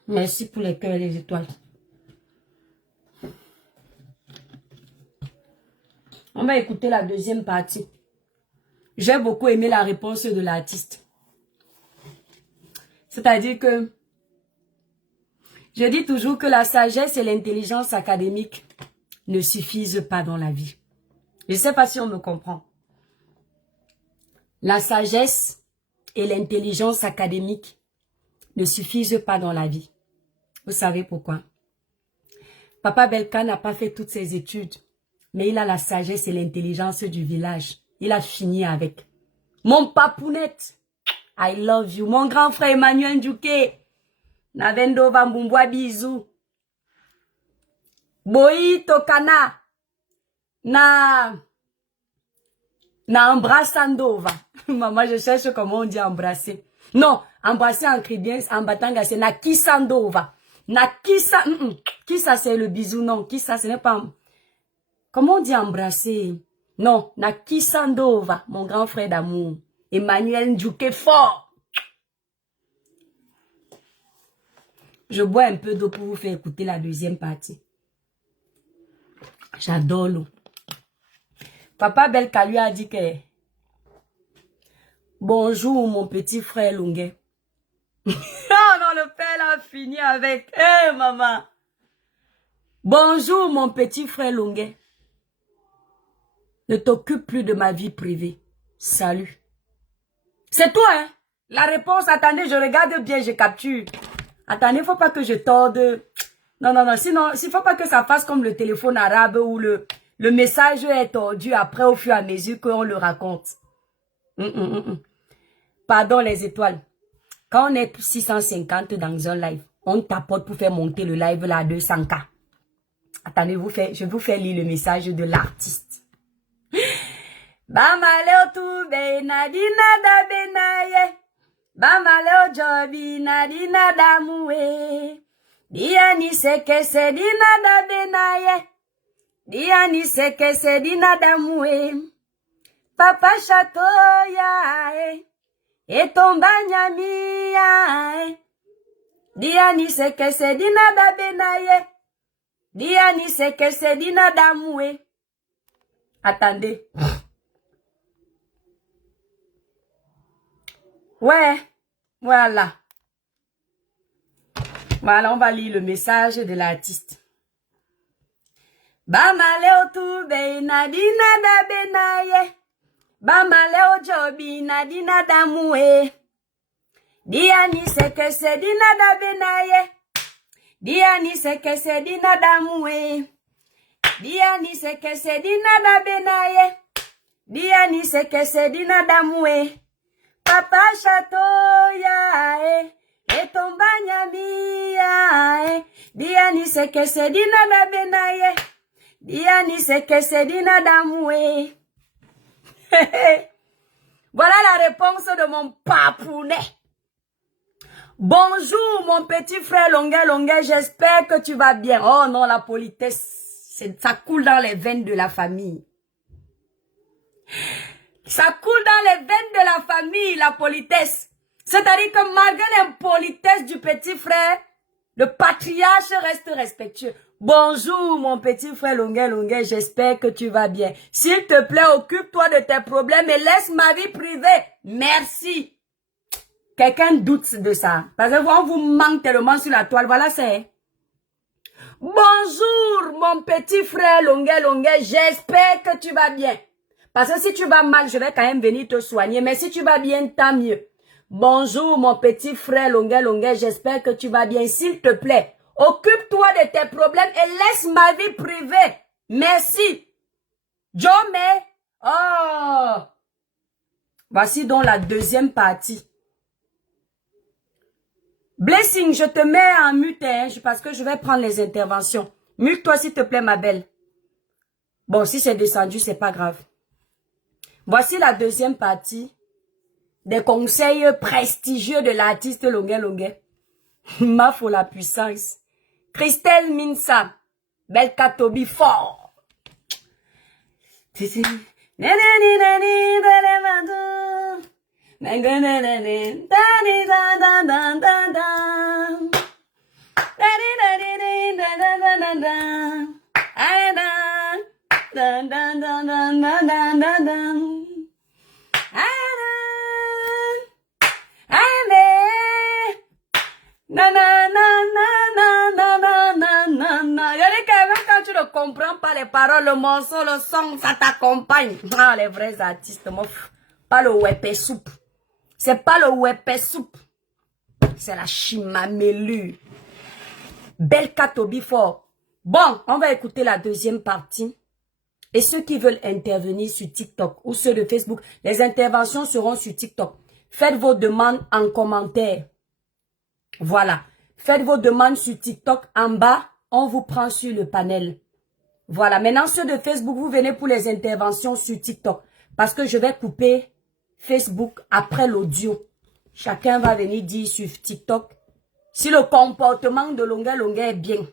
Merci pour les cœurs et les étoiles. On va écouter la deuxième partie. J'ai beaucoup aimé la réponse de l'artiste. C'est-à-dire que je dis toujours que la sagesse et l'intelligence académique ne suffisent pas dans la vie. Je ne sais pas si on me comprend. La sagesse et l'intelligence académique ne suffisent pas dans la vie. Vous savez pourquoi? Papa Belka n'a pas fait toutes ses études, mais il a la sagesse et l'intelligence du village. Il a fini avec. Mon papounette, I love you. Mon grand frère Emmanuel Ndjouké, Navendo Vambumboa bisous. Boyi Tokana, na embrassandova. Maman, je cherche comment on dit embrasser. Non, embrasser en cribien, en batanga, c'est na kisandova. Na kisa, kisa c'est le bisou, non, kisa ce n'est pas... Comment on dit embrasser? Non, na kisandova, mon grand frère d'amour. Emmanuel Ndjouké fort. Je bois un peu d'eau pour vous faire écouter la deuxième partie. J'adore l'eau. Papa Belka lui a dit que bonjour mon petit frère Lunguet. Ah non, le père a fini avec. Hé maman. Bonjour mon petit frère Lunguet. Ne t'occupe plus de ma vie privée. Salut. C'est toi, hein? La réponse, attendez, je regarde bien, je capture. Attendez, faut pas que je torde. Non, non, non, sinon, il faut pas que ça fasse comme le téléphone arabe où le message est tordu après au fur et à mesure qu'on le raconte. Pardon les étoiles. Quand on est 650 dans un live, on tapote pour faire monter le live là à 200K. Attendez, je vais vous faire lire le message de l'artiste. Bamaleo tu benadina da benaye. Bamaleo jobi nadina da moué. Diani seke se dina da benaye. Diani seke se dina da moué. Papa château ya et tomba nyami ya. Diani seke se dina da benaye. Diani seke se dina da moué. Attendez. Ouais, voilà. Voilà, on va lire le message de l'artiste. Bamaleo tu be nadina da benaye. Bamaleo jobi nadina da moué. Diani seke se dina da benaye. Diani seke se dina da moué. Diani seke se dina da benaye. Diani seke se dina da moué. Papa château ya et tomba nyami ya. Diani seke se dina da benaye. Diani seke se dina da moué. Voilà la réponse de mon papounet. Bonjour mon petit frère Longuet, j'espère que tu vas bien. Oh non, la politesse, ça coule dans les veines de la famille. Ça coule dans les veines de la famille, la politesse. C'est-à-dire que malgré l'impolitesse du petit frère, le patriarche reste respectueux. Bonjour mon petit frère Longuet, j'espère que tu vas bien. S'il te plaît, occupe-toi de tes problèmes et laisse ma vie privée. Merci. Quelqu'un doute de ça. Parce que on vous manque tellement sur la toile. Voilà, c'est. Bonjour mon petit frère Longuet, j'espère que tu vas bien. Parce que si tu vas mal, je vais quand même venir te soigner. Mais si tu vas bien, tant mieux. Bonjour mon petit frère Longuet, j'espère que tu vas bien. S'il te plaît, occupe-toi de tes problèmes et laisse ma vie privée. Merci. Jomé. Oh. Voici donc la deuxième partie. Blessing, je te mets en mute hein, parce que je vais prendre les interventions. Mute-toi s'il te plaît ma belle. Bon, si c'est descendu, c'est pas grave. Voici la deuxième partie des conseils prestigieux de l'artiste Longuet. Ma for la puissance. Christelle Minsa. Belkatobi fort. Quand tu ne comprends pas les paroles, le morceau, le son, ça t'accompagne. Ah, les vrais artistes, pas le wepé soupe. C'est pas le wepé soupe. C'est la chimamelu. Belkatobi fort. Bon, on va écouter la deuxième partie. Et ceux qui veulent intervenir sur TikTok ou ceux de Facebook, les interventions seront sur TikTok. Faites vos demandes en commentaire. Voilà. Faites vos demandes sur TikTok. En bas, on vous prend sur le panel. Voilà. Maintenant, ceux de Facebook, vous venez pour les interventions sur TikTok. Parce que je vais couper Facebook après l'audio. Chacun va venir dire sur TikTok si le comportement de Longuet est bien.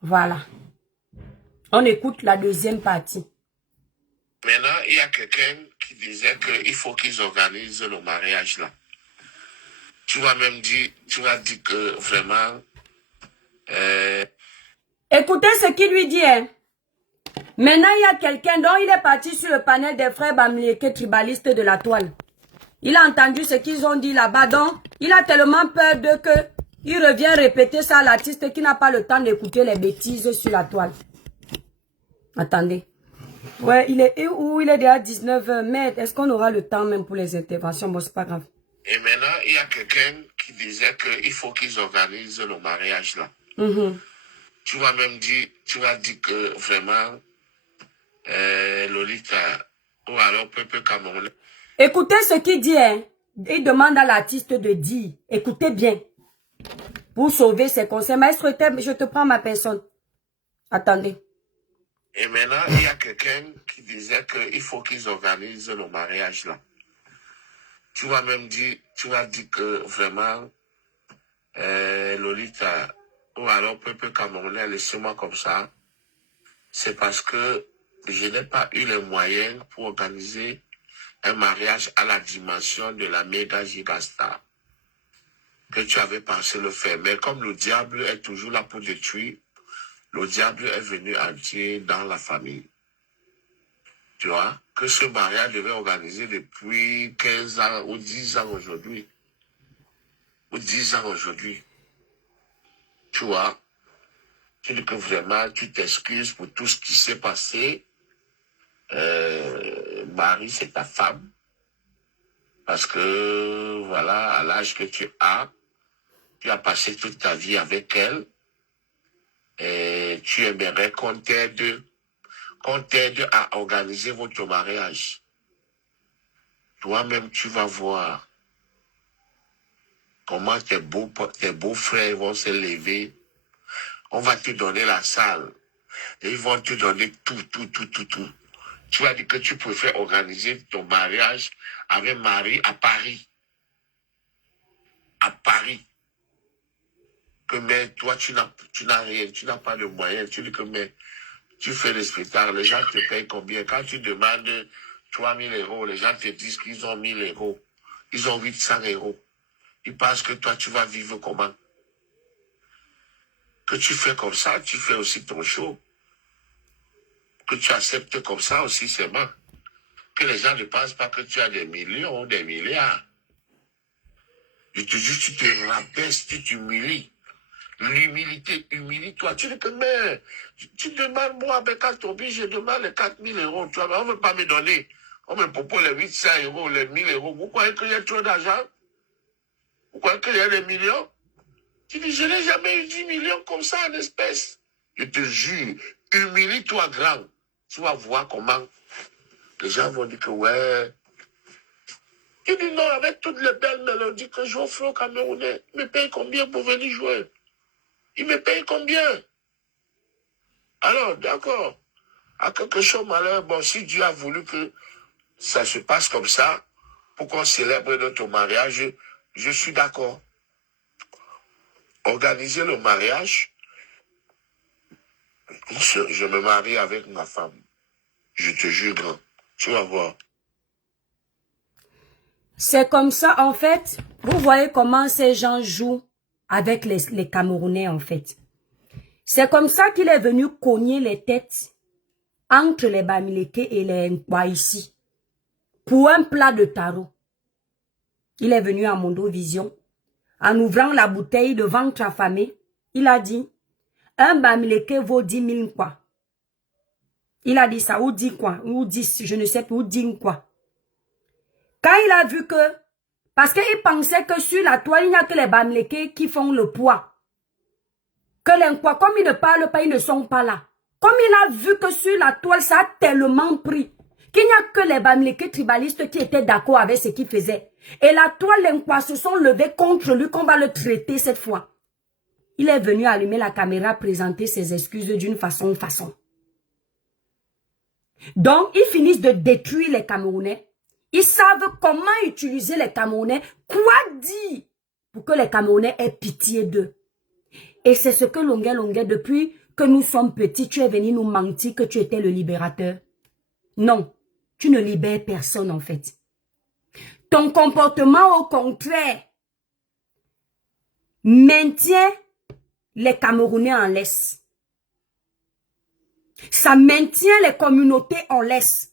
Voilà. On écoute la deuxième partie. Maintenant, il y a quelqu'un qui disait qu'il faut qu'ils organisent le mariage là. Tu vas même dire, que vraiment... Écoutez ce qu'il lui dit. Hein. Maintenant, il y a quelqu'un dont il est parti sur le panel des frères Bamlieke, tribalistes de la toile. Il a entendu ce qu'ils ont dit là-bas. Donc, il a tellement peur de que il revient répéter ça à l'artiste qui n'a pas le temps d'écouter les bêtises sur la toile. Attendez. Ouais, il est où? Il est déjà 19h. Mais est-ce qu'on aura le temps même pour les interventions? Bon, c'est pas grave. Et maintenant, il y a quelqu'un qui disait qu'il faut qu'ils organisent le mariage là. Tu vas même dire, que vraiment, Lolita, ou alors Pepe Cameroun. Écoutez ce qu'il dit, hein. Il demande à l'artiste de dire. Écoutez bien. Pour sauver ses conseils. Maître, je te prends ma personne. Attendez. Et maintenant, il y a quelqu'un qui disait qu'il faut qu'ils organisent le mariage là. Tu vas même dire, que vraiment, Lolita, ou alors peuple camerounais, laissez-moi comme ça, c'est parce que je n'ai pas eu les moyens pour organiser un mariage à la dimension de la méga gigastar que tu avais pensé le faire. Mais comme le diable est toujours là pour détruire, le diable est venu entier dans la famille. Tu vois, que ce mariage devait organiser depuis 15 ans ou 10 ans aujourd'hui. Ou 10 ans aujourd'hui. Tu vois, tu dis que vraiment, tu t'excuses pour tout ce qui s'est passé. Marie, c'est ta femme. Parce que, voilà, à l'âge que tu as passé toute ta vie avec elle. Et tu aimerais qu'on t'aide à organiser votre mariage. Toi-même, tu vas voir comment tes beaux frères vont se lever. On va te donner la salle. Et ils vont te donner tout. Tu vas dire que tu préfères organiser ton mariage avec Marie à Paris. À Paris. Que mais toi, tu n'as rien, tu n'as pas de moyens. Tu dis que mais tu fais le spectacle, les gens te payent combien? Quand tu demandes 3 000 euros, les gens te disent qu'ils ont 1 000 euros. Ils ont 800 euros. Ils pensent que toi, tu vas vivre comment? Que tu fais comme ça, tu fais aussi ton show. Que tu acceptes comme ça aussi seulement. Que les gens ne pensent pas que tu as des millions ou des milliards. Je te jure, tu te rabaisses, tu t'humilies. L'humilité, humilie-toi. Tu dis que, mais, tu demandes, moi, avec Tobi, je demande les 4 000 euros. Tu vois, mais on ne veut pas me donner. On me propose les 800 euros, les 1 000 euros. Vous croyez qu'il y a trop d'argent? Vous croyez qu'il y a des millions? Tu dis, je n'ai jamais eu 10 millions comme ça en espèces. Je te jure, humilie-toi grand. Tu vas voir comment les gens vont dire que, ouais. Tu dis non, avec toutes les belles mélodies que je joue au Camerounais, ils me payent combien pour venir jouer? Ils me payent combien? Alors, d'accord. À quelque chose malheur, bon, si Dieu a voulu que ça se passe comme ça, pour qu'on célèbre notre mariage, je suis d'accord. Organiser le mariage, je me marie avec ma femme. Je te jure, grand. Tu vas voir. C'est comme ça, en fait. Vous voyez comment ces gens jouent avec les Camerounais, en fait. C'est comme ça qu'il est venu cogner les têtes entre les Bamileke et les Nkwa ici. Pour un plat de taro. Il est venu à Mondo Vision. En ouvrant la bouteille de ventre affamé, il a dit, un Bamileke vaut 10 000 quoi. Il a dit ça, ou dit quoi, ou 10, je ne sais plus, ou dit quoi. Quand il a vu que, parce qu'il pensait que sur la toile, il n'y a que les Bamileke qui font le poids. Que les Nkwa, comme ils ne parlent pas, ils ne sont pas là. Comme il a vu que sur la toile, ça a tellement pris, qu'il n'y a que les Bamileke tribalistes qui étaient d'accord avec ce qu'il faisait. Et la toile, les Nkwa se sont levés contre lui, qu'on va le traiter cette fois. Il est venu allumer la caméra, présenter ses excuses d'une façon. Donc, ils finissent de détruire les Camerounais. Ils savent comment utiliser les Camerounais, quoi dire pour que les Camerounais aient pitié d'eux. Et c'est ce que Longuet, depuis que nous sommes petits, tu es venu nous mentir que tu étais le libérateur. Non, tu ne libères personne en fait. Ton comportement, au contraire, maintient les Camerounais en laisse. Ça maintient les communautés en laisse.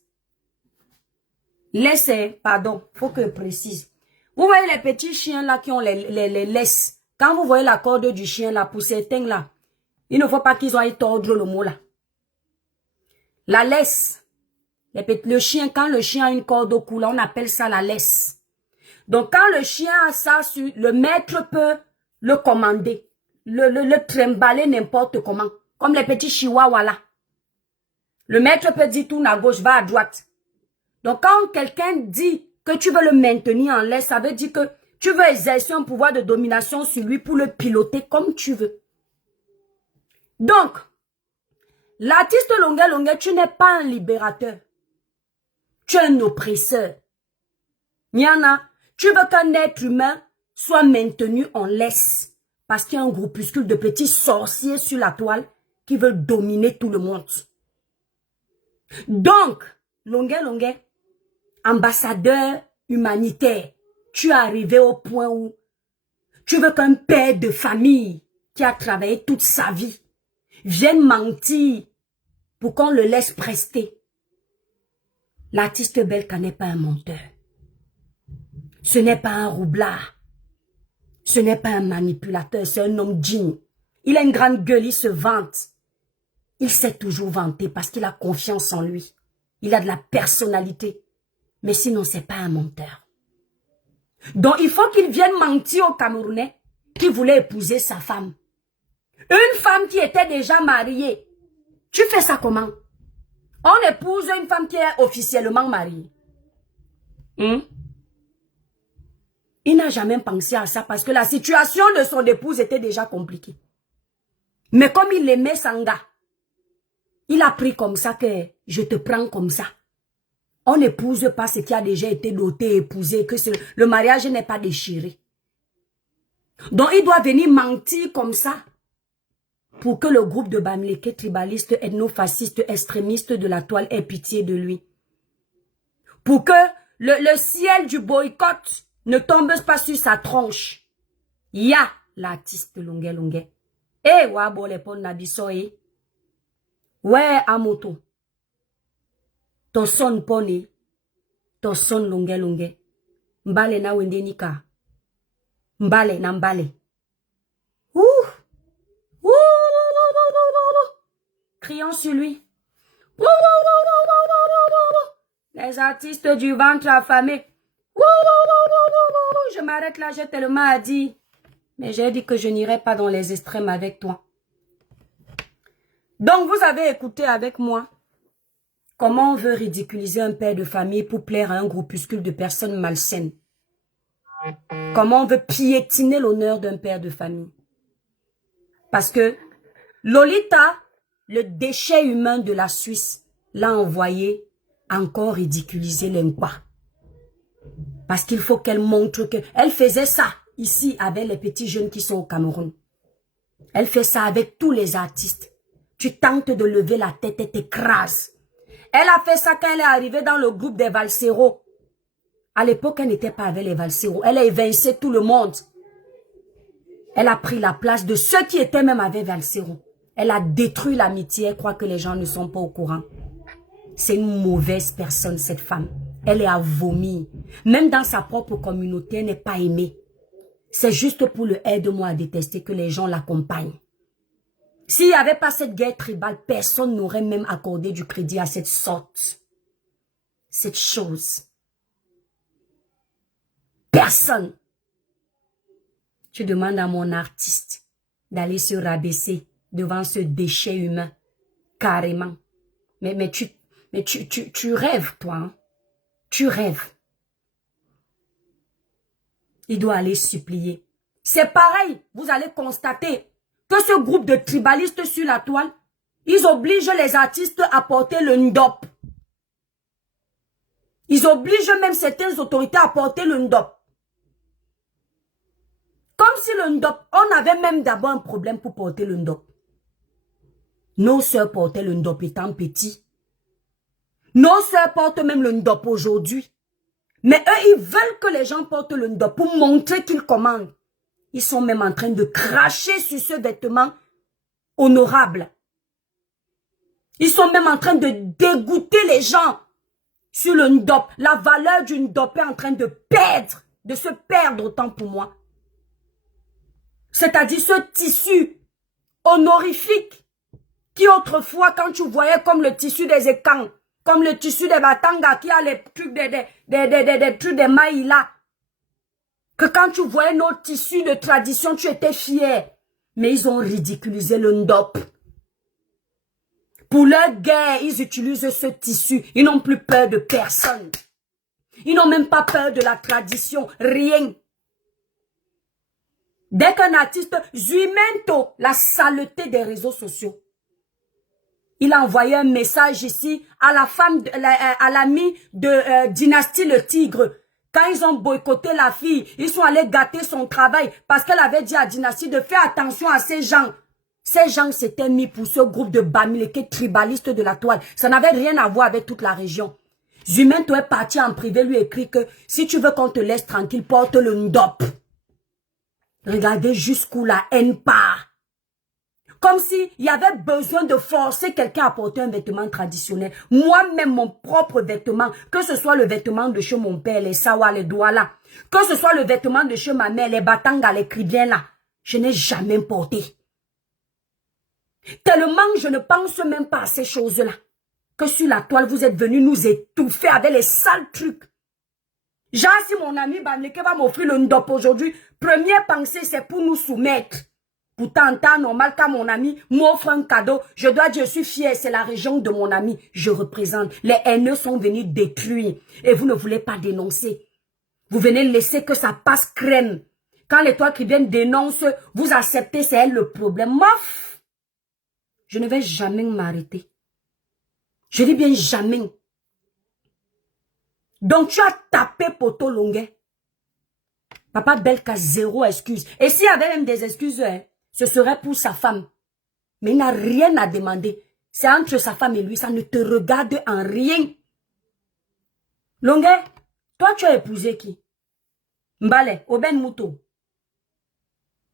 Laisse, pardon, faut que je précise. Vous voyez les petits chiens là qui ont les laisses. Quand vous voyez la corde du chien là, pour certains là, il ne faut pas qu'ils aient tordre le mot là. La laisse. Le chien, quand le chien a une corde au cou là, on appelle ça la laisse. Donc quand le chien a ça, le maître peut le commander. Le trimballer n'importe comment. Comme les petits chihuahuas là. Le maître peut dire tourne à gauche, va à droite. Donc, quand quelqu'un dit que tu veux le maintenir en laisse, ça veut dire que tu veux exercer un pouvoir de domination sur lui pour le piloter comme tu veux. Donc, l'artiste Longuet, tu n'es pas un libérateur. Tu es un oppresseur. Nyana, tu veux qu'un être humain soit maintenu en laisse Parce qu'il y a un groupuscule de petits sorciers sur la toile qui veulent dominer tout le monde. Donc, Longuet, ambassadeur humanitaire, tu es arrivé au point où tu veux qu'un père de famille qui a travaillé toute sa vie vienne mentir pour qu'on le laisse prester. L'artiste Belka n'est pas un menteur. Ce n'est pas un roublard. Ce n'est pas un manipulateur, c'est un homme digne. Il a une grande gueule, il se vante. Il sait toujours vanter parce qu'il a confiance en lui. Il a de la personnalité. Mais sinon, c'est pas un menteur. Donc, il faut qu'il vienne mentir aux Camerounais qui voulaient épouser sa femme. Une femme qui était déjà mariée. Tu fais ça comment? On épouse une femme qui est officiellement mariée. Il n'a jamais pensé à ça parce que la situation de son épouse était déjà compliquée. Mais comme il aimait Sanga, il a pris comme ça que je te prends comme ça. On n'épouse pas ce qui a déjà été doté, épousé, que le mariage n'est pas déchiré. Donc il doit venir mentir comme ça pour que le groupe de Bamileke tribaliste, ethnofasciste, extrémiste de la toile ait pitié de lui. Pour que le ciel du boycott ne tombe pas sur sa tronche. Ya l'artiste Longuet. Eh, wabo le pon nabisoe. Ouais, amoto. Ton son poni. Ton son Longuet. Mbale na wende nika. Mbale na mbale. Crions sur lui. Les artistes du ventre affamé. Je m'arrête là, j'ai tellement à dire. Mais j'ai dit que je n'irai pas dans les extrêmes avec toi. Donc, vous avez écouté avec moi comment on veut ridiculiser un père de famille pour plaire à un groupuscule de personnes malsaines. Comment on veut piétiner l'honneur d'un père de famille. Parce que Lolita, le déchet humain de la Suisse, l'a envoyé encore ridiculiser l'Inkwa. Parce qu'il faut qu'elle montre que... Elle faisait ça ici avec les petits jeunes qui sont au Cameroun. Elle fait ça avec tous les artistes. Tu tentes de lever la tête et t'écrases. Elle a fait ça quand elle est arrivée dans le groupe des Valseros. À l'époque, elle n'était pas avec les Valseros. Elle a évincé tout le monde. Elle a pris la place de ceux qui étaient même avec Valseros. Elle a détruit l'amitié. Elle croit que les gens ne sont pas au courant. C'est une mauvaise personne, cette femme. Elle est à vomir. Même dans sa propre communauté, elle n'est pas aimée. C'est juste pour le aide-moi à détester que les gens l'accompagnent. S'il n'y avait pas cette guerre tribale, personne n'aurait même accordé du crédit à cette sorte. Cette chose. Personne. Tu demandes à mon artiste d'aller se rabaisser devant ce déchet humain. Carrément. Mais tu rêves, toi. Hein? Tu rêves. Il doit aller supplier. C'est pareil, vous allez constater que ce groupe de tribalistes sur la toile, ils obligent les artistes à porter le ndop. Ils obligent même certaines autorités à porter le ndop. Comme si le ndop, on avait même d'abord un problème pour porter le ndop. Nos sœurs portaient le ndop étant petits. Nos sœurs portent même le ndop aujourd'hui. Mais eux, ils veulent que les gens portent le ndop pour montrer qu'ils commandent. Ils sont même en train de cracher sur ce vêtement honorable. Ils sont même en train de dégoûter les gens sur le ndop. La valeur du ndop est en train de perdre, de se perdre autant pour moi. C'est-à-dire ce tissu honorifique qui autrefois, quand tu voyais comme le tissu des écans, comme le tissu des Batanga qui a les trucs des trucs des maïla. Que quand tu voyais nos tissus de tradition, tu étais fier. Mais ils ont ridiculisé le ndop. Pour leur guerre, ils utilisent ce tissu. Ils n'ont plus peur de personne. Ils n'ont même pas peur de la tradition. Rien. Dès qu'un artiste, Zuimento, la saleté des réseaux sociaux. Il a envoyé un message ici à la femme, à l'ami de Dynastie le Tigre. Quand ils ont boycotté la fille, ils sont allés gâter son travail parce qu'elle avait dit à Dynastie de faire attention à ces gens. Ces gens s'étaient mis pour ce groupe de bamileke tribalistes de la toile. Ça n'avait rien à voir avec toute la région. Zumento est parti en privé, lui écrit que si tu veux qu'on te laisse tranquille, porte le ndop. Regardez jusqu'où la haine part. Comme s'il y avait besoin de forcer quelqu'un à porter un vêtement traditionnel. Moi-même, mon propre vêtement, que ce soit le vêtement de chez mon père, les sawa, les douala, que ce soit le vêtement de chez ma mère, les batanga, les cribiens là, je n'ai jamais porté. Tellement je ne pense même pas à ces choses-là. Que sur la toile, vous êtes venus nous étouffer avec les sales trucs. Genre, si mon ami Bamileke va m'offrir le ndop aujourd'hui, première pensée, c'est pour nous soumettre. Pourtant, en temps normal, quand mon ami m'offre un cadeau, je dois dire, je suis fier, c'est la région de mon ami. Je représente. Les haineux sont venus détruire. Et vous ne voulez pas dénoncer. Vous venez laisser que ça passe crème. Quand les toiles qui viennent dénoncent, vous acceptez, c'est elle le problème. Mof! Je ne vais jamais m'arrêter. Je dis bien jamais. Donc tu as tapé Poto Longuet. Papa Belka, zéro excuse. Et s'il y avait même des excuses, hein, ce serait pour sa femme. Mais il n'a rien à demander. C'est entre sa femme et lui, ça ne te regarde en rien. Longuet, toi tu as épousé qui? Mbale, au Ben Mouto.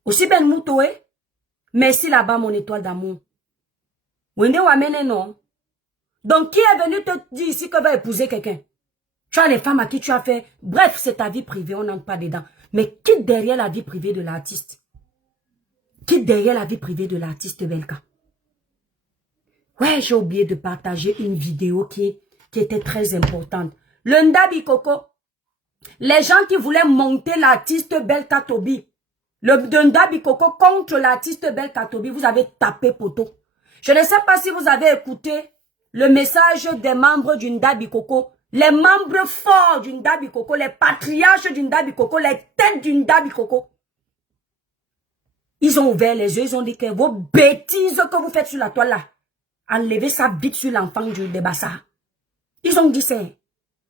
Aussi Ben Mouto, eh? Merci là-bas mon étoile d'amour. Wende Wamene non. Donc qui est venu te dire ici que va épouser quelqu'un? Tu as les femmes à qui tu as fait. Bref, c'est ta vie privée, on n'entre pas dedans. Mais quitte derrière la vie privée de l'artiste. Quitte derrière la vie privée de l'artiste Belka. Ouais, j'ai oublié de partager une vidéo qui était très importante. Le Ndabi Koko. Les gens qui voulaient monter l'artiste Belka Tobi. Le Ndabi Koko contre l'artiste Belka Tobi. Vous avez tapé poteau. Je ne sais pas si vous avez écouté le message des membres du Ndabi Koko. Les membres forts du Ndabi Koko. Les patriarches du Ndabi Koko. Les têtes du Ndabi Koko. Ils ont ouvert les yeux. Ils ont dit que vos bêtises que vous faites sur la toile là. Enlevez sa bite sur l'enfant du Debassa. Ils ont dit ça.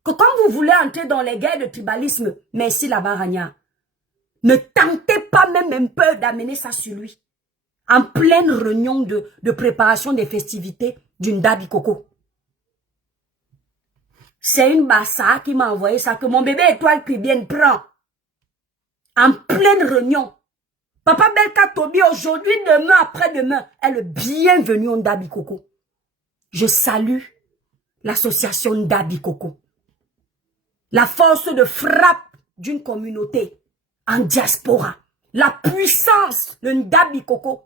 Que quand vous voulez entrer dans les guerres de tribalisme, merci là-bas, Rania. Ne tentez pas même un peu d'amener ça sur lui. En pleine réunion de préparation des festivités du Ndabi Koko. C'est une bassa qui m'a envoyé ça, que mon bébé étoile Cribienne prend. En pleine réunion. Papa Belka Tobi, aujourd'hui, demain, après-demain, est le bienvenu au Ndabi Koko. Je salue l'association Ndabi Koko. La force de frappe d'une communauté en diaspora. La puissance de Ndabi Koko.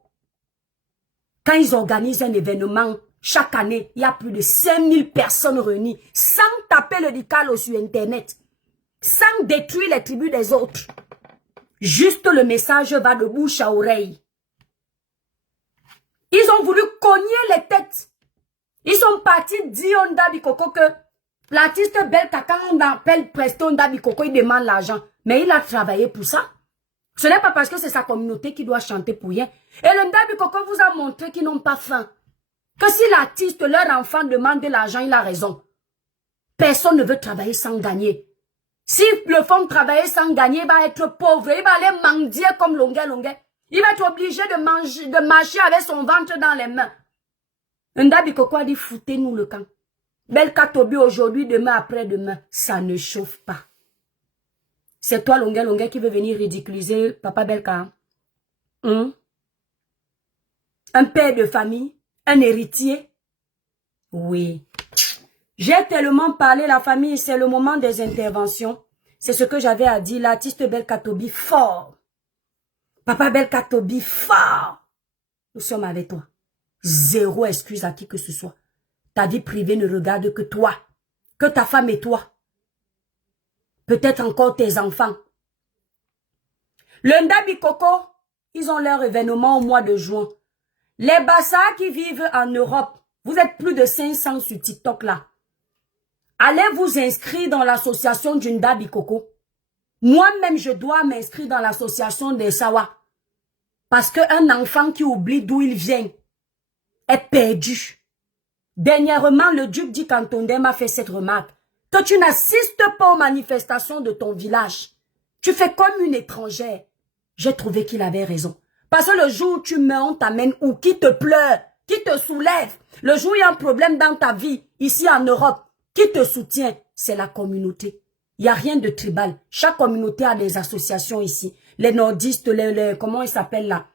Quand ils organisent un événement, chaque année, il y a plus de 5000 personnes réunies, sans taper le dicalo sur Internet, sans détruire les tribus des autres. Juste le message va de bouche à oreille. Ils ont voulu cogner les têtes. Ils sont partis dire au Ndabi Koko que l'artiste Belka, quand on appelle Presto Ndabi Koko, il demande l'argent. Mais il a travaillé pour ça. Ce n'est pas parce que c'est sa communauté qui doit chanter pour rien. Et le Ndabi Koko vous a montré qu'ils n'ont pas faim. Que si l'artiste, leur enfant demande de l'argent, il a raison. Personne ne veut travailler sans gagner. Si le font travailler sans gagner, il va être pauvre. Il va aller mendier comme Longuet. Il va être obligé de marcher avec son ventre dans les mains. Ndabi Koko a dit, foutez-nous le camp. Belka Tobi aujourd'hui, demain, après-demain, ça ne chauffe pas. C'est toi, Longuet, qui veut venir ridiculiser Papa Belka. Un père de famille, un héritier. Oui. J'ai tellement parlé, la famille, c'est le moment des interventions. C'est ce que j'avais à dire, l'artiste Belka Tobi, fort. Papa Belka Tobi, fort. Nous sommes avec toi. Zéro excuse à qui que ce soit. Ta vie privée ne regarde que toi. Que ta femme et toi. Peut-être encore tes enfants. Le Ndabi Koko, ils ont leur événement au mois de juin. Les Bassa qui vivent en Europe, vous êtes plus de 500 sur TikTok là. Allez vous inscrire dans l'association du Ndabi Koko. Moi-même, je dois m'inscrire dans l'association des Sawa. Parce qu'un enfant qui oublie d'où il vient est perdu. Dernièrement, le duc dit Cantondé m'a fait cette remarque. Toi, tu n'assistes pas aux manifestations de ton village. Tu fais comme une étrangère. J'ai trouvé qu'il avait raison. Parce que le jour où tu meurs, on t'amène où? Qui te pleure? Qui te soulève? Le jour où il y a un problème dans ta vie, ici en Europe, qui te soutient? C'est la communauté. Il n'y a rien de tribal. Chaque communauté a des associations ici. Les nordistes, comment ils s'appellent là?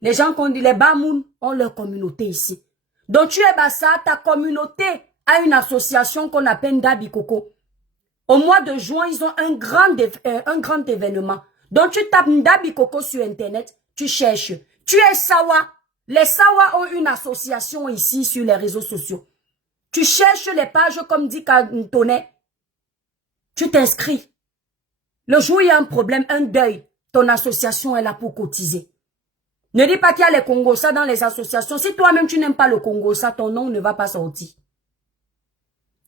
Les gens qu'on dit, les Bamoun ont leur communauté ici. Donc tu es Bassa, ta communauté a une association qu'on appelle Ndabi Koko. Au mois de juin, ils ont un grand événement. Donc tu tapes Ndabi Koko sur internet, tu cherches. Tu es Sawa. Les Sawa ont une association ici sur les réseaux sociaux. Tu cherches les pages comme dit Kantone. Tu t'inscris. Le jour où il y a un problème, un deuil, ton association est là pour cotiser. Ne dis pas qu'il y a les Congossa dans les associations. Si toi-même tu n'aimes pas le Congossa, ton nom ne va pas sortir.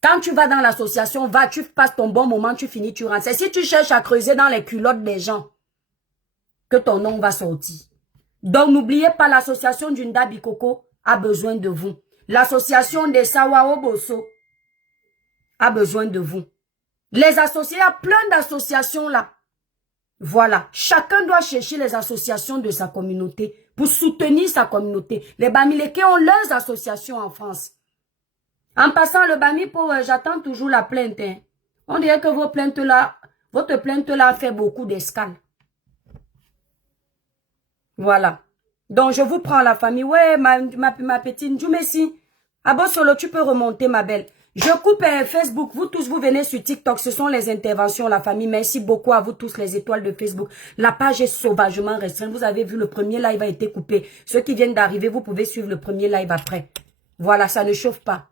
Quand tu vas dans l'association, tu passes ton bon moment, tu finis, tu rentres. C'est si tu cherches à creuser dans les culottes des gens que ton nom va sortir. Donc n'oubliez pas, l'association du Ndabi Koko a besoin de vous. L'association des Sawao Bosso a besoin de vous. Les associés, il y a plein d'associations là. Voilà, chacun doit chercher les associations de sa communauté pour soutenir sa communauté. Les Bamileke ont leurs associations en France. En passant le Bami, j'attends toujours la plainte. Hein. On dirait que votre plainte là fait beaucoup d'escale. Voilà. Donc je vous prends la famille. Ouais, ma petite Djoumessi. Abosolo, tu peux remonter ma belle. Je coupe Facebook. Vous tous, vous venez sur TikTok. Ce sont les interventions, la famille. Merci beaucoup à vous tous, les étoiles de Facebook. La page est sauvagement restreinte. Vous avez vu, le premier live a été coupé. Ceux qui viennent d'arriver, vous pouvez suivre le premier live après. Voilà, ça ne chauffe pas.